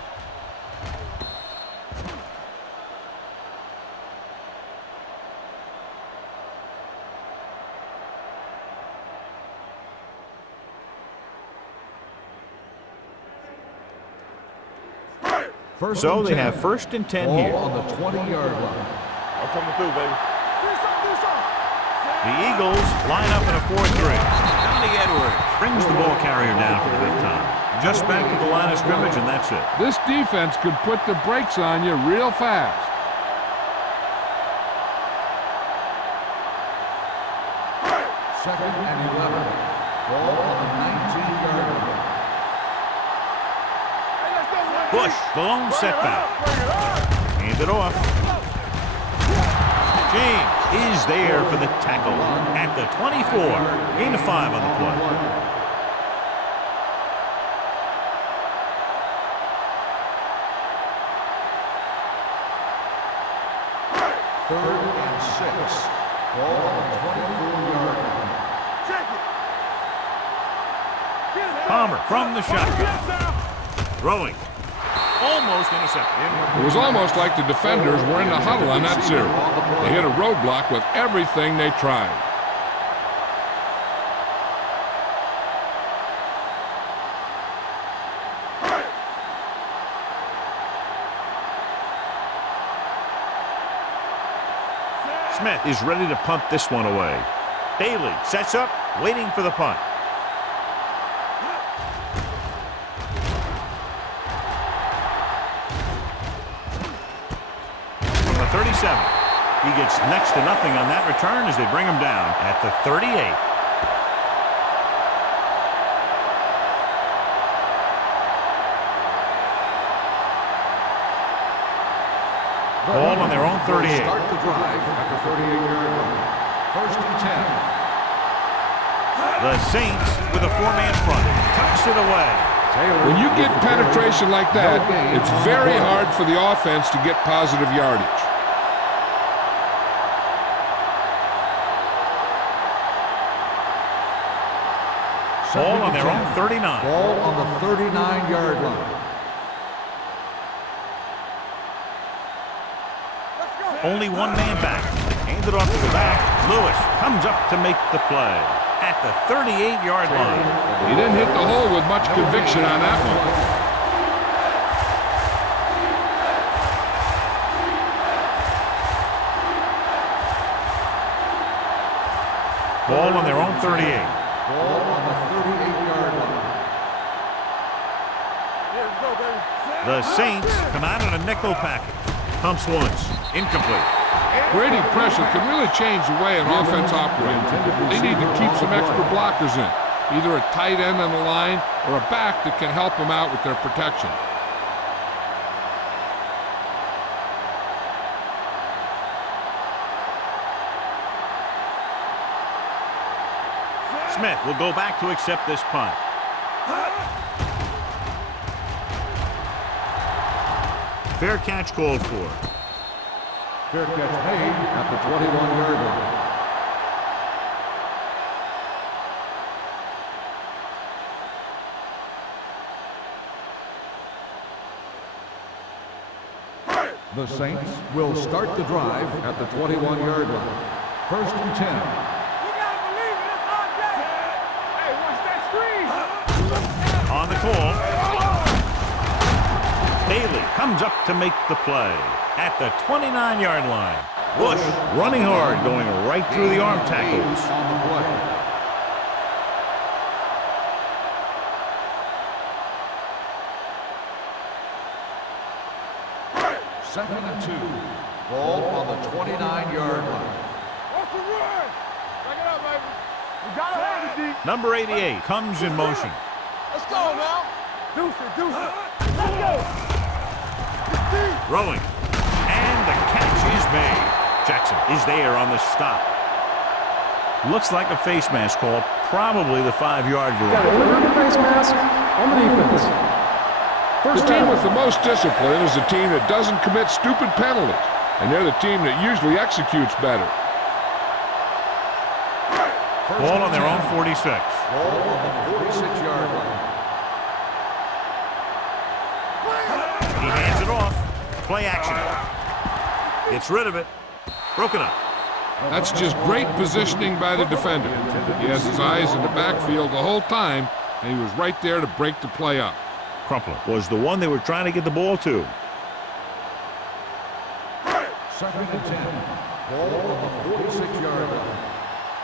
So they have first and 10 here. Ball on the 20-yard line. I'm coming through, baby. Do something. The Eagles line up in a 4-3. Donnie Edwards brings the ball carrier down for the 5th time. Just back to the line of scrimmage, and that's it. This defense could put the brakes on you real fast. Second and 11. Ball on the 19-yard line. Hey, let's go, Wendy. Bush, the lone setback. Bring it up. Hand it off. James is there for the tackle at the 24. Gain of 5 on the play. Third and 6. Ball on the 24-yard line. Check it. Get it. Palmer from the shotgun. Throwing. Almost intercepted. It was almost like the defenders were in the huddle on that series. They hit a roadblock with everything they tried. Smith is ready to punt this one away. Bailey sets up, waiting for the punt. From the 37. He gets next to nothing on that return as they bring him down at the 38. Ball on their own 38. Start the drive at the 38-yard line. First and 10. The Saints with a 4-man front. Tucks it away. When you get penetration like that, it's very hard for the offense to get positive yardage. Ball on their own 39. Ball on the 39-yard line. Only one man back. Hand it off to the back. Lewis comes up to make the play at the 38-yard line. He didn't hit the hole with much conviction on that one. Ball on their own 38. Ball on the 38-yard line. Let's go, baby. The Saints come out in a nickel package. Pumps once. Incomplete. Grading pressure can really change the way an offense operates. They need to keep some extra blockers in, either a tight end on the line or a back that can help them out with their protection. Smith will go back to accept this punt. Fair catch called for. Fair catch made at the 21-yard line. The Saints will start the drive at the 21-yard line. First and 10. You gotta believe it. It's our day. Hey, watch that screen. On the call. Bailey comes up to make the play at the 29-yard line. Bush running hard, going right through the arm tackles. On the play. Second and 2. Ball on the 29-yard line. What's the run? Bring it up, baby. You gotta have it, D. Number 88 comes in motion. Let's go now. Deuce it. Let's go. Throwing. And the catch is made. Jackson is there on the stop. Looks like a face mask call. Probably the 5-yard Got variety. a little face mask on the defense. The First team down. with the most discipline is the team that doesn't commit stupid penalties, and they're the team that usually executes better. Ball on their own 46. Ball on the 46-yard line. He hands it off. Play action. Gets rid of it. Broken up. That's just great positioning by the defender. He has his eyes in the backfield the whole time, and he was right there to break the play up. Crumpler was the one they were trying to get the ball to. Second and 10. Ball on the 46-yard line.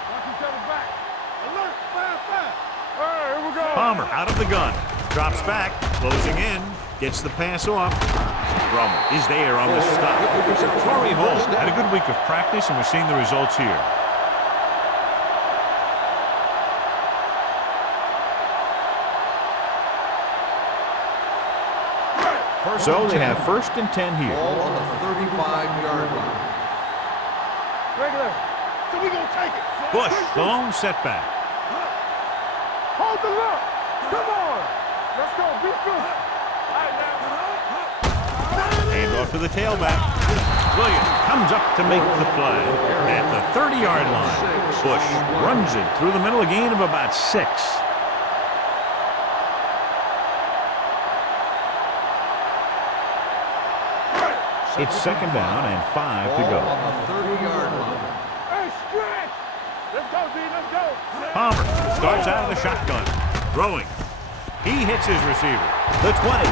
Watch each other back. Alert. Fast. All right, here we go. Palmer out of the gun. Drops back. Closing in. Gets the pass off. Drummond is there on the stop. Torrey Holt had a good week of practice, and we're seeing the results here. So they have first and 10 here. Ball on the 35-yard line. Regular. So we gonna take it. Bush, the lone setback. Hold the look. Come on. Let's go. Be good. All right, now. Hand off to the tailback. Williams comes up to make the play at the 30-yard line. Bush runs it through the middle, a gain of about 6. It's second down and 5 to Ball go. on the 30-yard line. Hey, stretch. Let's go, D. Let's go. Palmer starts out of the shotgun. Throwing. He hits his receiver. The 20.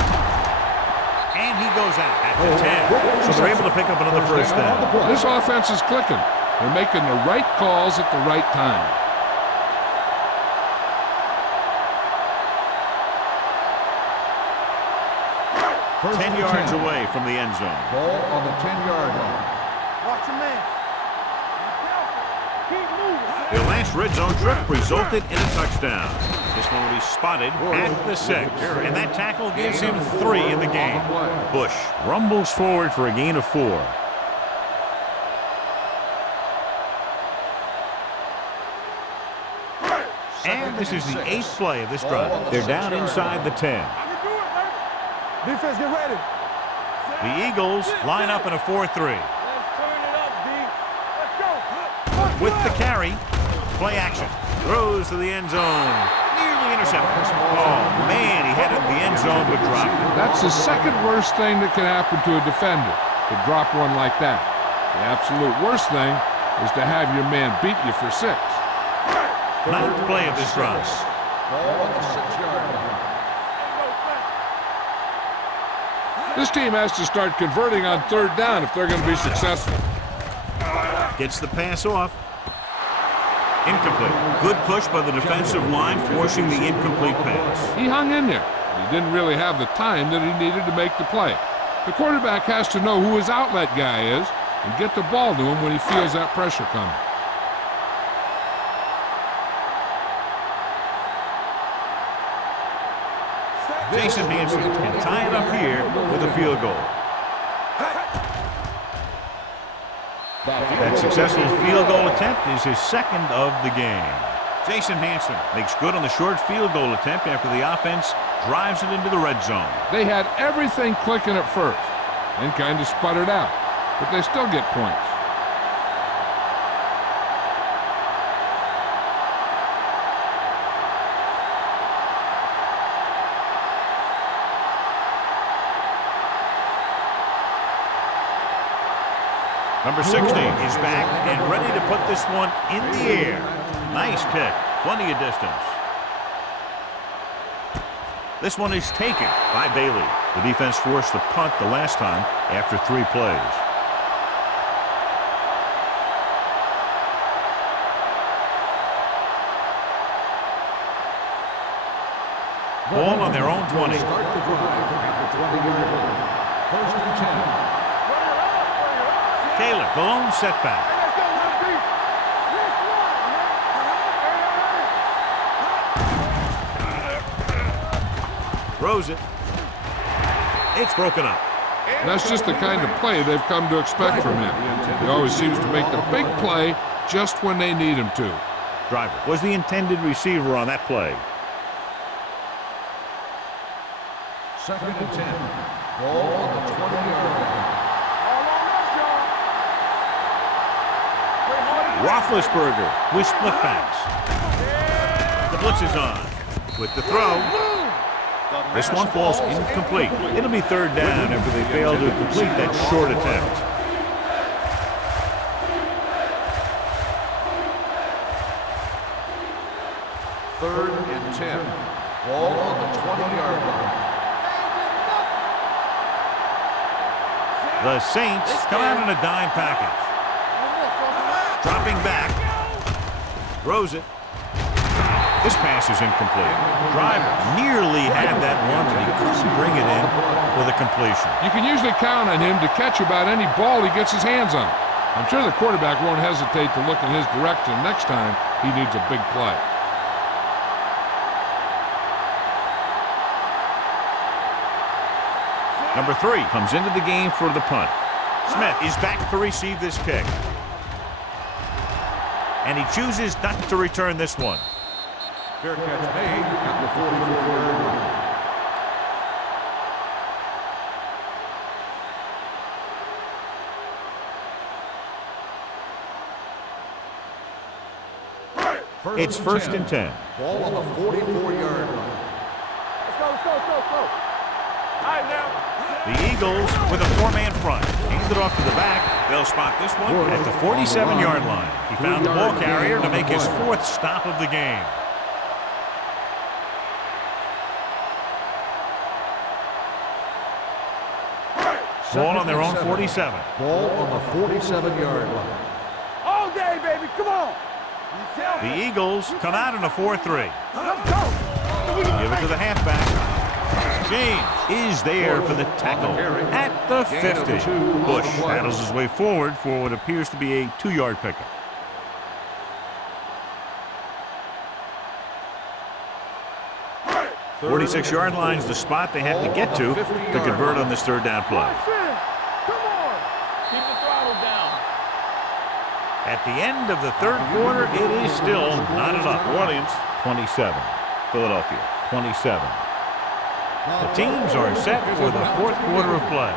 And he goes out at the 10. So they're able to pick up another first down. This offense is clicking. They're making the right calls at the right time. First 10 and yards 10. away from the end zone. Ball on the 10-yard line. Watch your man. Keep moving. Their last red zone trip resulted in a touchdown. This one will be spotted at the 6. And that tackle gives him 3 in the game. Bush rumbles forward for a gain of 4. And this is the 8th play of this drive. They're down inside the 10. I can do it, baby. Defense, get ready. The Eagles line up in a 4-3. Let's turn it up, D. Let's go. With the carry, play action. Throws to the end zone. Nearly intercepted. Oh, man, he headed the end zone but dropped it. That's the second worst thing that can happen to a defender, to drop one like that. The absolute worst thing is to have your man beat you for 6. Ninth play of this drive. Ball on the 6-yard line. This team has to start converting on 3rd down if they're going to be successful. Gets the pass off. Incomplete. Good push by the defensive line, forcing the incomplete pass. He hung in there. He didn't really have the time that he needed to make the play. The quarterback has to know who his outlet guy is and get the ball to him when he feels that pressure coming. Jason Hansen can tie it up here with a field goal. That successful field goal attempt is his second of the game. Jason Hansen makes good on the short field goal attempt after the offense drives it into the red zone. They had everything clicking at first and kind of sputtered out, but they still get points. Number 60 is back and ready to put this one in the air. Nice kick. Plenty of distance. This one is taken by Bailey. The defense forced the punt the last time after 3 plays. Ball on their own 20. Start the drive at the 20-yard line. First and 10. Taylor, the lone setback. Throws it. It's broken up. That's just the kind of play they've come to expect from him. He always seems to make the big play just when they need him to. Driver was the intended receiver on that play. Second and 10. Ball on the 20-yard line. Roethlisberger with split backs. The blitz is on. With the throw. This one falls incomplete. It'll be third down after they fail to complete that short attempt. Third and 10. Ball on the 20-yard line. The Saints come out in a dime package. Dropping back. Throws it. This pass is incomplete. Driver nearly had that one, but he couldn't bring it in for the completion. You can usually count on him to catch about any ball he gets his hands on. I'm sure the quarterback won't hesitate to look in his direction next time he needs a big play. Number 3 comes into the game for the punt. Smith is back to receive this kick. And he chooses not to return this one. Fair catch made at the 44-yard line. It's first and 10. Ball on the 44-yard line. Let's go. All right, now. The Eagles with a 4-man front. Hand it off to the back. They'll spot this one at the 47-yard line. He found the ball carrier to make his 4th stop of the game. Ball on their own 47. Ball on the 47-yard line. All day, baby. Come on. The Eagles come out in a 4-3. Let's go. Give it to the halfback. James is there for the tackle at the 50. Bush battles his way forward for what appears to be a 2-yard pickup. The 46-yard line is the spot they have to get to convert on this third down play. Come on. Keep the throttle down. At the end of the third quarter, it is still knotted up. Orleans 27, Philadelphia 27. The teams are set for the 4th quarter of play.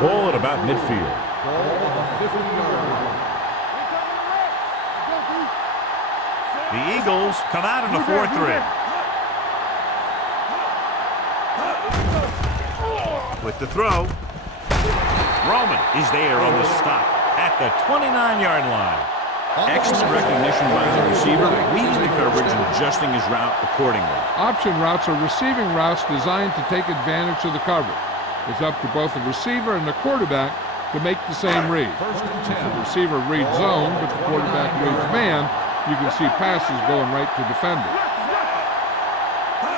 Ball at about midfield. Ball on the 50-yard line. The Eagles come out in a 4-3. With the throw, Roman is there on the stop at the 29-yard line. Excellent recognition by the receiver, reading the coverage and adjusting his route accordingly. Option routes are receiving routes designed to take advantage of the coverage. It's up to both the receiver and the quarterback to make the same read. First and If 10. the receiver reads zone, but the quarterback reads man, you can see passes going right to defenders.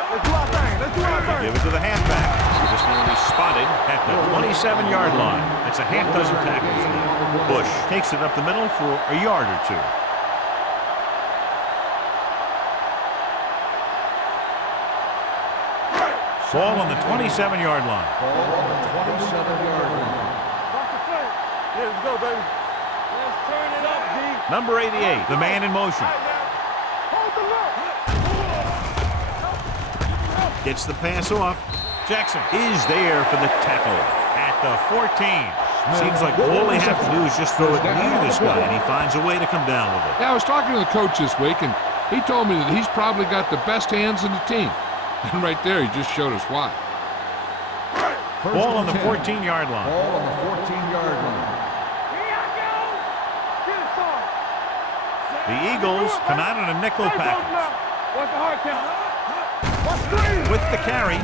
Let's do our thing. Let's do our thing. Give it to the halfback. This one will be spotted at the 27-yard line. That's a half dozen tackles there. Bush takes it up the middle for a yard or two. Ball on the 27-yard line. Ball on the 27-yard line. Watch the play. Yeah, let's go, baby. Let's turn it up, D. Number 88, the man in motion. Right now. Hold the look. Gets the pass off. Jackson is there for the tackle at the 14. Seems like all they have to do is just throw it near this guy, and he finds a way to come down with it. Yeah, I was talking to the coach this week, and he told me that he's probably got the best hands in the team. And right there, he just showed us why. Ball on the 14-yard line. Ball on the 14-yard line. Here I go. Get it, son. The Eagles come out in a nickel package. What's the hard count? What's three? With the carry,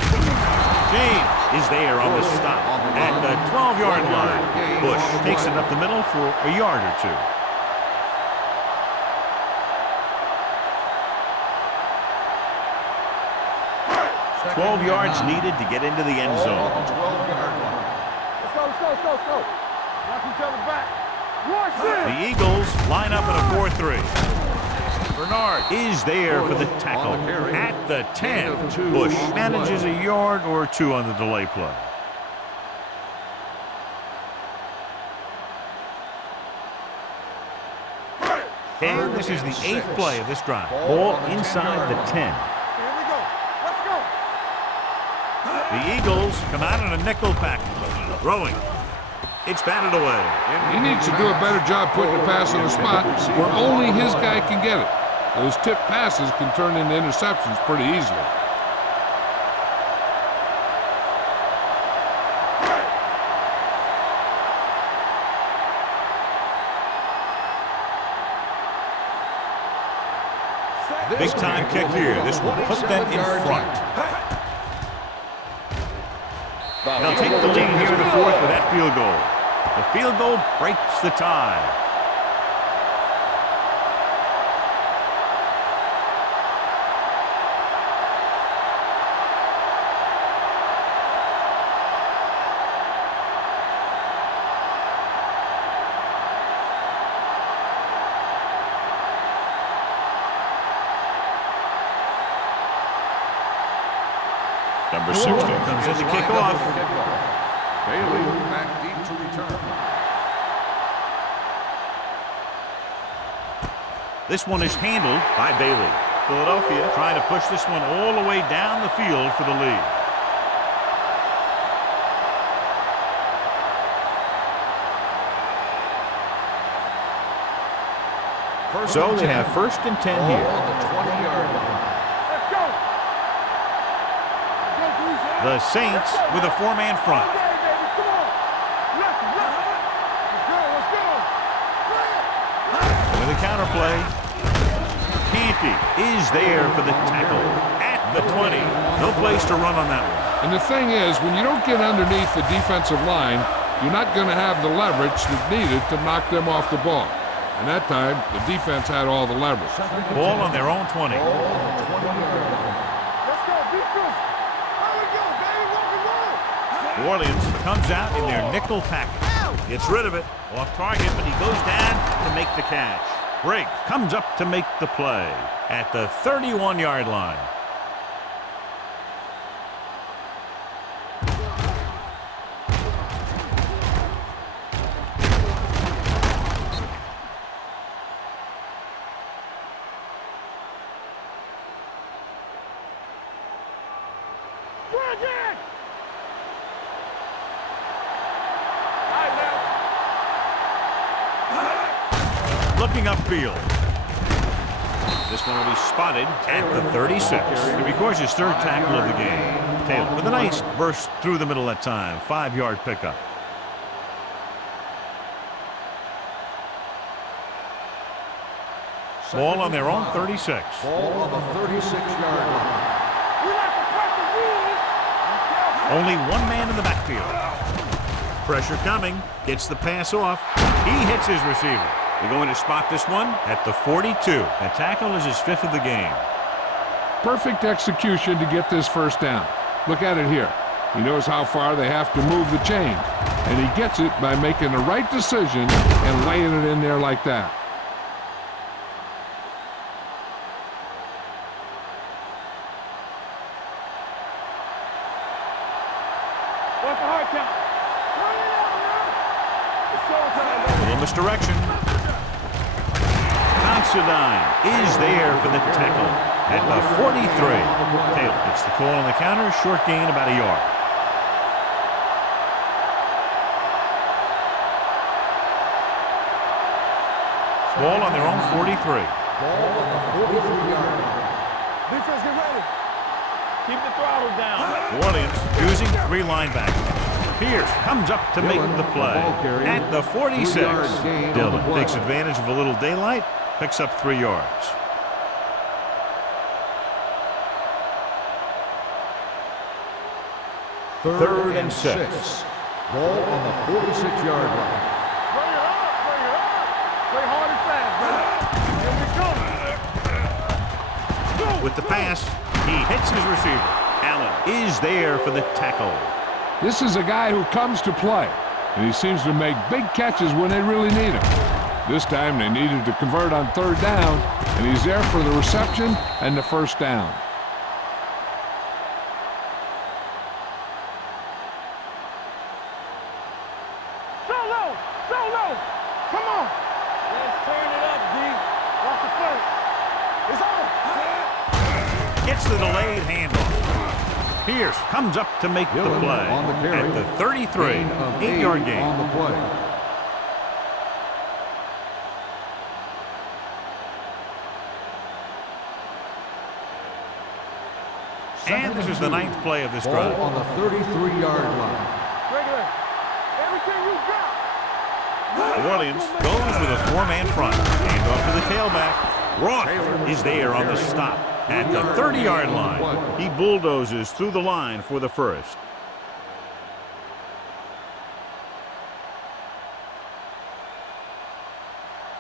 James is there on the stop at the 12-yard line. Bush takes it up the middle for a yard or two. Second 12 yards and 9. needed to get into the end Ball zone. on the 12-yard line. Let's go, let's go, let's go, let's go. Knock each other back. Rush in. The Eagles line up in a 4-3. Bernard is there for the tackle at the 10. Bush manages a yard or two on the delay play. And this is the 8th play of this drive. Ball inside the 10. Here we go. Let's go. The Eagles come out in a nickel package. Throwing. It's batted away. He needs to do a better job putting the pass in a spot where only his guy can get it. Those tip passes can turn into interceptions pretty easily. Big time kick here. This will put them in front. They'll take the lead here in the 4th with that field goal. The field goal breaks the tie. Number 60 comes in to kick off. Bailey back deep to return. This one is handled by Bailey. Philadelphia trying to push this one all the way down the field for the lead. So they have 1st and 10 here. On the 20-yard line. Let's go. The Saints with a 4-man front. Okay, baby, come on. Let's go, let's go. With a counter play, Canty is there for the tackle at the 20. No place to run on that one. And the thing is, when you don't get underneath the defensive line, you're not going to have the leverage that's needed to knock them off the ball. And that time, the defense had all the leverage. Ball on their own 20. Ball on the 20-yard line. Let's go, defense. How we go, baby? What we want? New Orleans comes out in their nickel package. Gets rid of it. Off target, but he goes down to make the catch. Briggs comes up to make the play at the 31-yard line. Looking upfield. This one will be spotted at the 36. It records his 3rd tackle of the game. Taylor with a nice burst through the middle that time. 5-yard pickup. Ball on their own 36. Ball on the 36-yard line. We like to cut the rules. Only one man in the backfield. Pressure coming. Gets the pass off. He hits his receiver. They're going to spot this one at the 42. That tackle is his 5th of the game. Perfect execution to get this first down. Look at it here. He knows how far they have to move the chain, and he gets it by making the right decision and laying it in there like that. What's the hard count? It's showtime, A little misdirection. Considine is there for the tackle at the 43. Taylor gets the call on the counter. Short gain, about a yard. Ball on their own 43. Ball on the 43-yard line. Defense, get ready. Keep the throttle down. New Orleans using 3 linebackers. Pierce comes up to make the play at the 46. Dillon takes advantage of a little daylight, picks up 3 yards. Third and 6. Ball on the 46-yard line. Bring it up, bring it up. Play hard and fast, brother. Here we go. With the pass, he hits his receiver. Allen is there for the tackle. This is a guy who comes to play, and he seems to make big catches when they really need him. This time they needed to convert on 3rd down, and he's there for the reception and the first down. Solo, solo. Come on. Let's turn it up, D. Watch the play. It's on. Gets the delayed handoff. Pierce comes up to make the Dillon play on the carry. at the 33. Gain of 8-yard gain. on the play. And this is the 9th play of this Ball drive. on the 33-yard line. Regular. Everything you got. New Orleans goes with a 4-man front. Hand off to the tailback. Roth is there on the stop at the 30-yard line. He bulldozes through the line for the first.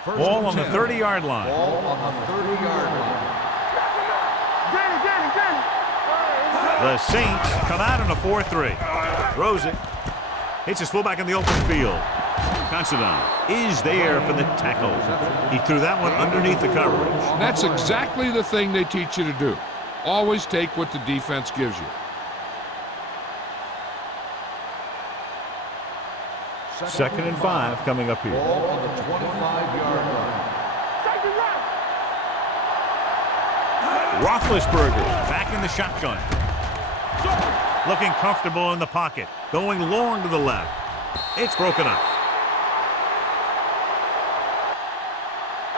Ball on the 30-yard line. Ball on the 30-yard line. Get it, get it, get it. The Saints come out in a 4-3. Throws it. Hits his fullback in the open field. Considine is there for the tackle. He threw that one underneath the coverage. That's exactly the thing they teach you to do. Always take what the defense gives you. Second and 5 coming up here. Ball on the 25-yard line. Take it right. Roethlisberger back in the shotgun. Looking comfortable in the pocket. Going long to the left. It's broken up.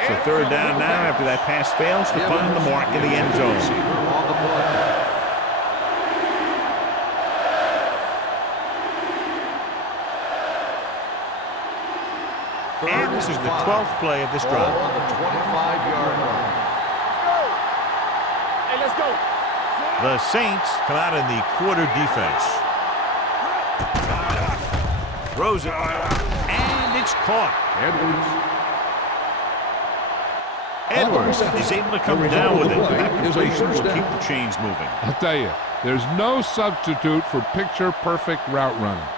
So 3rd down now after that pass fails to find the mark in the end zone. On the play. And this is the 12th play of this Ball drive. on the 25-yard line. Hey, let's go. The Saints come out in the quarter defense. Throws it. And it's caught. Edwards is able to come down with it. That completion will keep the chains moving. I'll tell you, there's no substitute for picture-perfect route running.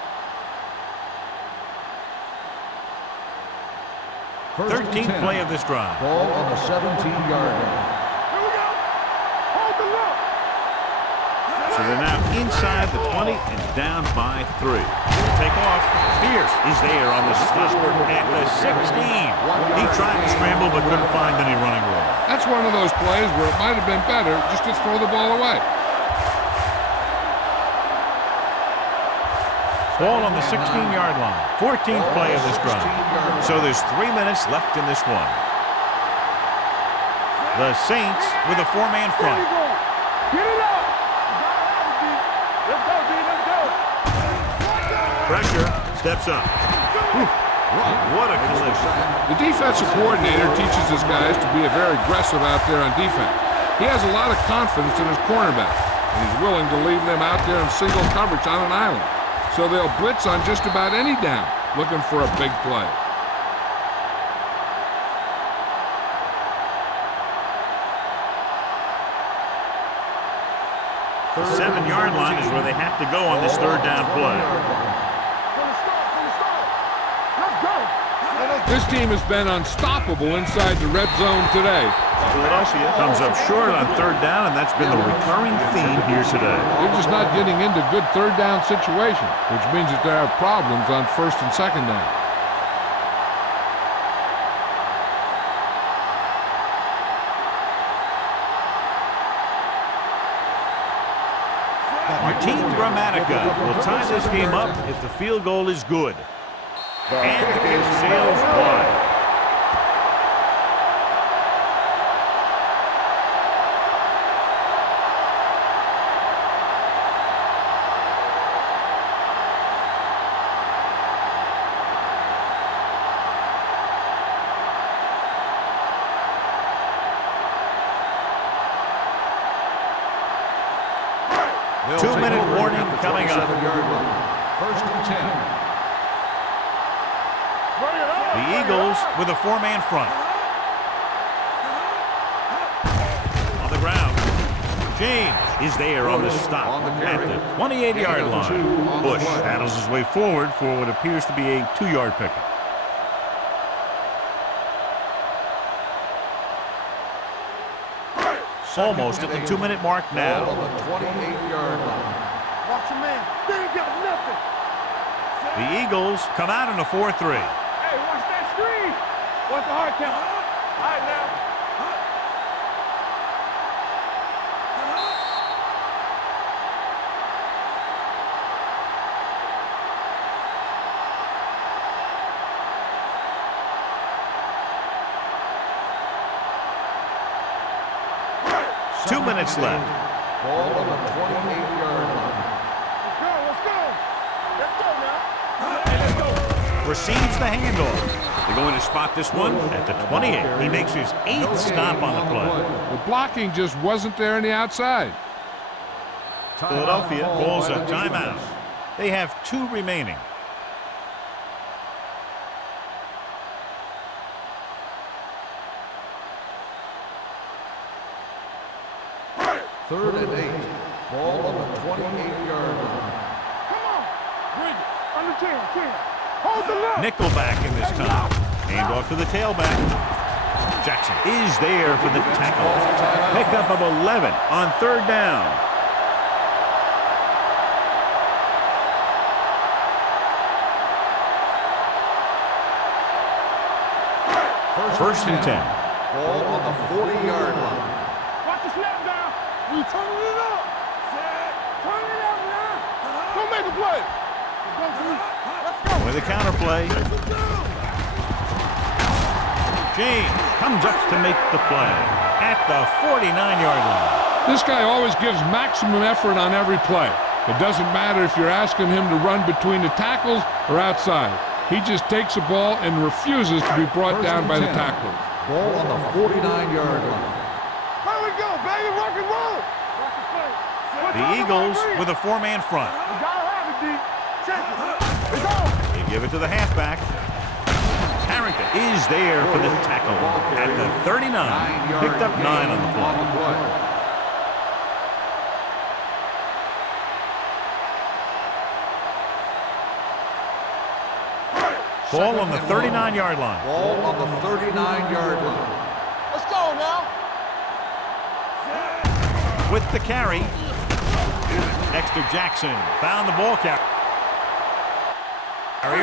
13th play of this drive. Ball on the 17-yard line. Here we go. Hold the look. So they're now inside the 20 and down by 3. Take off. Pierce is there on the stop at the 16. He tried to scramble but couldn't find any running room. That's one of those plays where it might have been better just to throw the ball away. Ball on the 16-yard line. 14th play of this drive. So there's 3 minutes left in this one. The Saints with a 4-man Here front. we go. Get it up. Let's go, D. Let's go. Pressure steps up. Whew. What a collision. The defensive coordinator teaches his guys to be very aggressive out there on defense. He has a lot of confidence in his cornerback, and he's willing to leave them out there in single coverage on an island. So they'll blitz on just about any down, looking for a big play. The 7-yard line is where they have to go on this third down play. From the start. Let's go. This team has been unstoppable inside the red zone today. Philadelphia comes up short on third down, and that's been the recurring theme here today. They're just not getting into good third down situations, which means that they have problems on first and second down. Martin Gramatica will tie this game up if the field goal is good. And the kick sails wide. Two-minute warning coming up. First and 10. The Eagles with a 4-man front. On the ground. James is there on the stop at the 28-yard line. Bush handles his way forward for what appears to be a 2-yard pickup. Almost at the 2-minute mark now. On the 28-yard line. Watch your man. They ain't got nothing. The Eagles come out in a 4-3. Hey, watch that screen. Watch the hard count. All right, now. Two minutes left. Ball on the 28-yard line. Let's go. Receives the handoff. They're going to spot this one at the 28. He makes his 8th stop on the play. The blocking just wasn't there on the outside. Philadelphia calls a timeout. They have 2 remaining. Third and 8. Ball on the 28-yard line. Come on. Bring it. Under 10. Hold the look. Nickelback in this time. Handoff to the tailback. Jackson is there for the tackle. Pickup of 11 on third down. First and 10. Ball on the 40-yard line. Watch the snap down. We turning it up. Turn it up now. Don't make a play. Let's go. With a counter play. James comes up to make the play at the 49-yard line. This guy always gives maximum effort on every play. It doesn't matter if you're asking him to run between the tackles or outside. He just takes the ball and refuses to be brought down by the tackler. Ball on the 49-yard line. Here we go, baby. Rock and roll. The Eagles with a 4-man front. You gotta have it, D. Check it. It's on. They give it to the halfback. Harrington is there for the tackle at the 39. Picked up 9 on the play. Ball on the 39-yard line. Ball on the 39-yard line. Let's go now. With the carry. Dexter Jackson found the ball carrier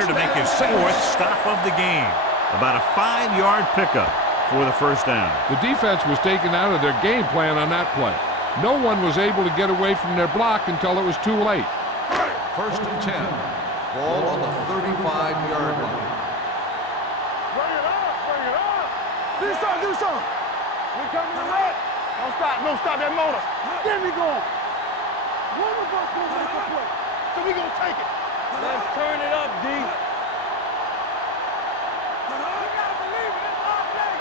to make his 4th stop of the game. About a 5-yard pickup for the first down. The defense was taken out of their game plan on that play. No one was able to get away from their block until it was too late. First and 10. Ball on the 35-yard line. Bring it up. Do something. We coming to red. Don't stop that motor. Then we go. One of us gonna make a play. So we gonna take it. Let's turn it up, D. You gotta believe it. It's our play.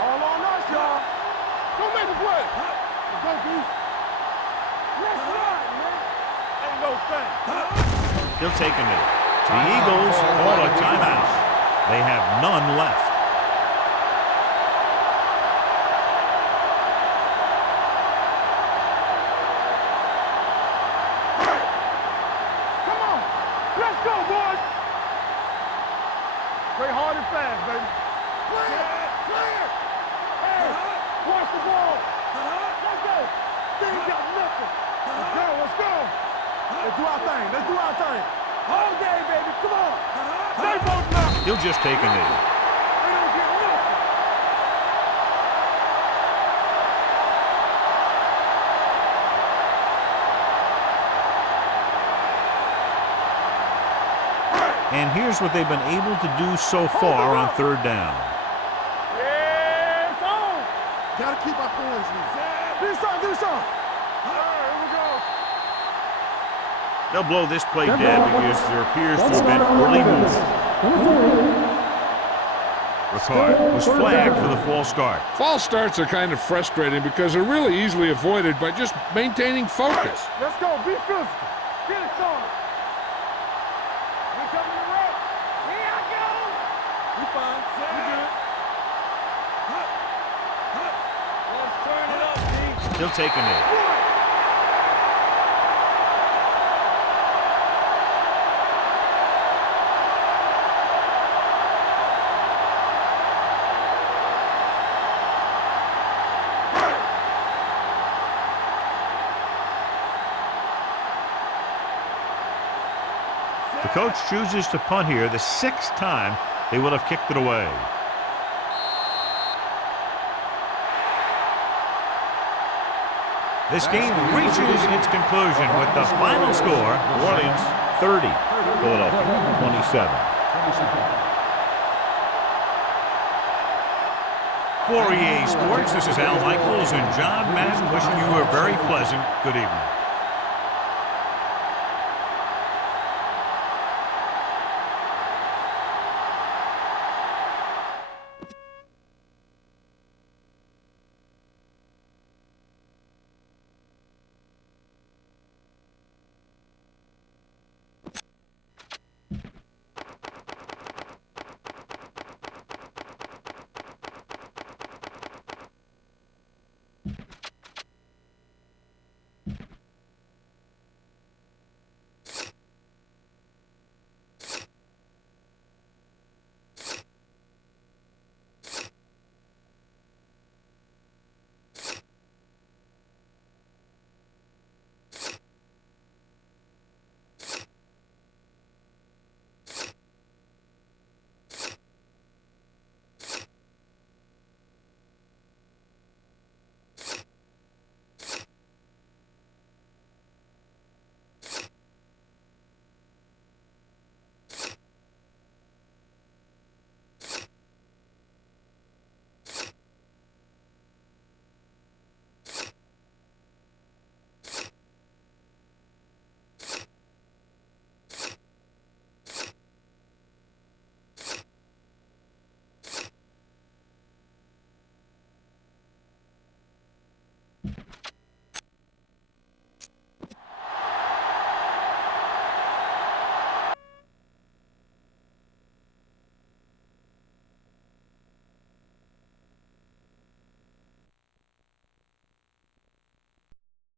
All on us, y'all. Don't make the play. Let's go, D. Let's ride, man. Ain't no thing. He'll take a minute. The Eagles call a timeout. They have none left. fast, baby. Clear! Clear! Hey, watch the ball. Let's go. They ain't got nothing. Let's go, let's go. Let's do our thing. Let's do our thing. All day, baby. Come on. They both know. He'll just take a knee. They don't get nothing. And here's what they've been able to do so far on third down. Yeah, it's on. Gotta keep our points in. Do something, do something. All right, here we go. They'll blow this play Dead dead ball. because there appears to That's have been not on early offense. movement. Number 4. Ricard was flagged for the false start. False starts are kind of frustrating because they're really easily avoided by just maintaining focus. Let's go. Be physical. Get it, Sean. We coming to wreck. Here I go. We fine. We good. Let's turn it up, D. He'll take a knee. The coach chooses to punt here the 6th time they would have kicked it away. This game reaches its conclusion with the final score, New Orleans 30, Philadelphia 27. For EA Sports, this is Al Michaels and John Madden wishing you a very pleasant good evening.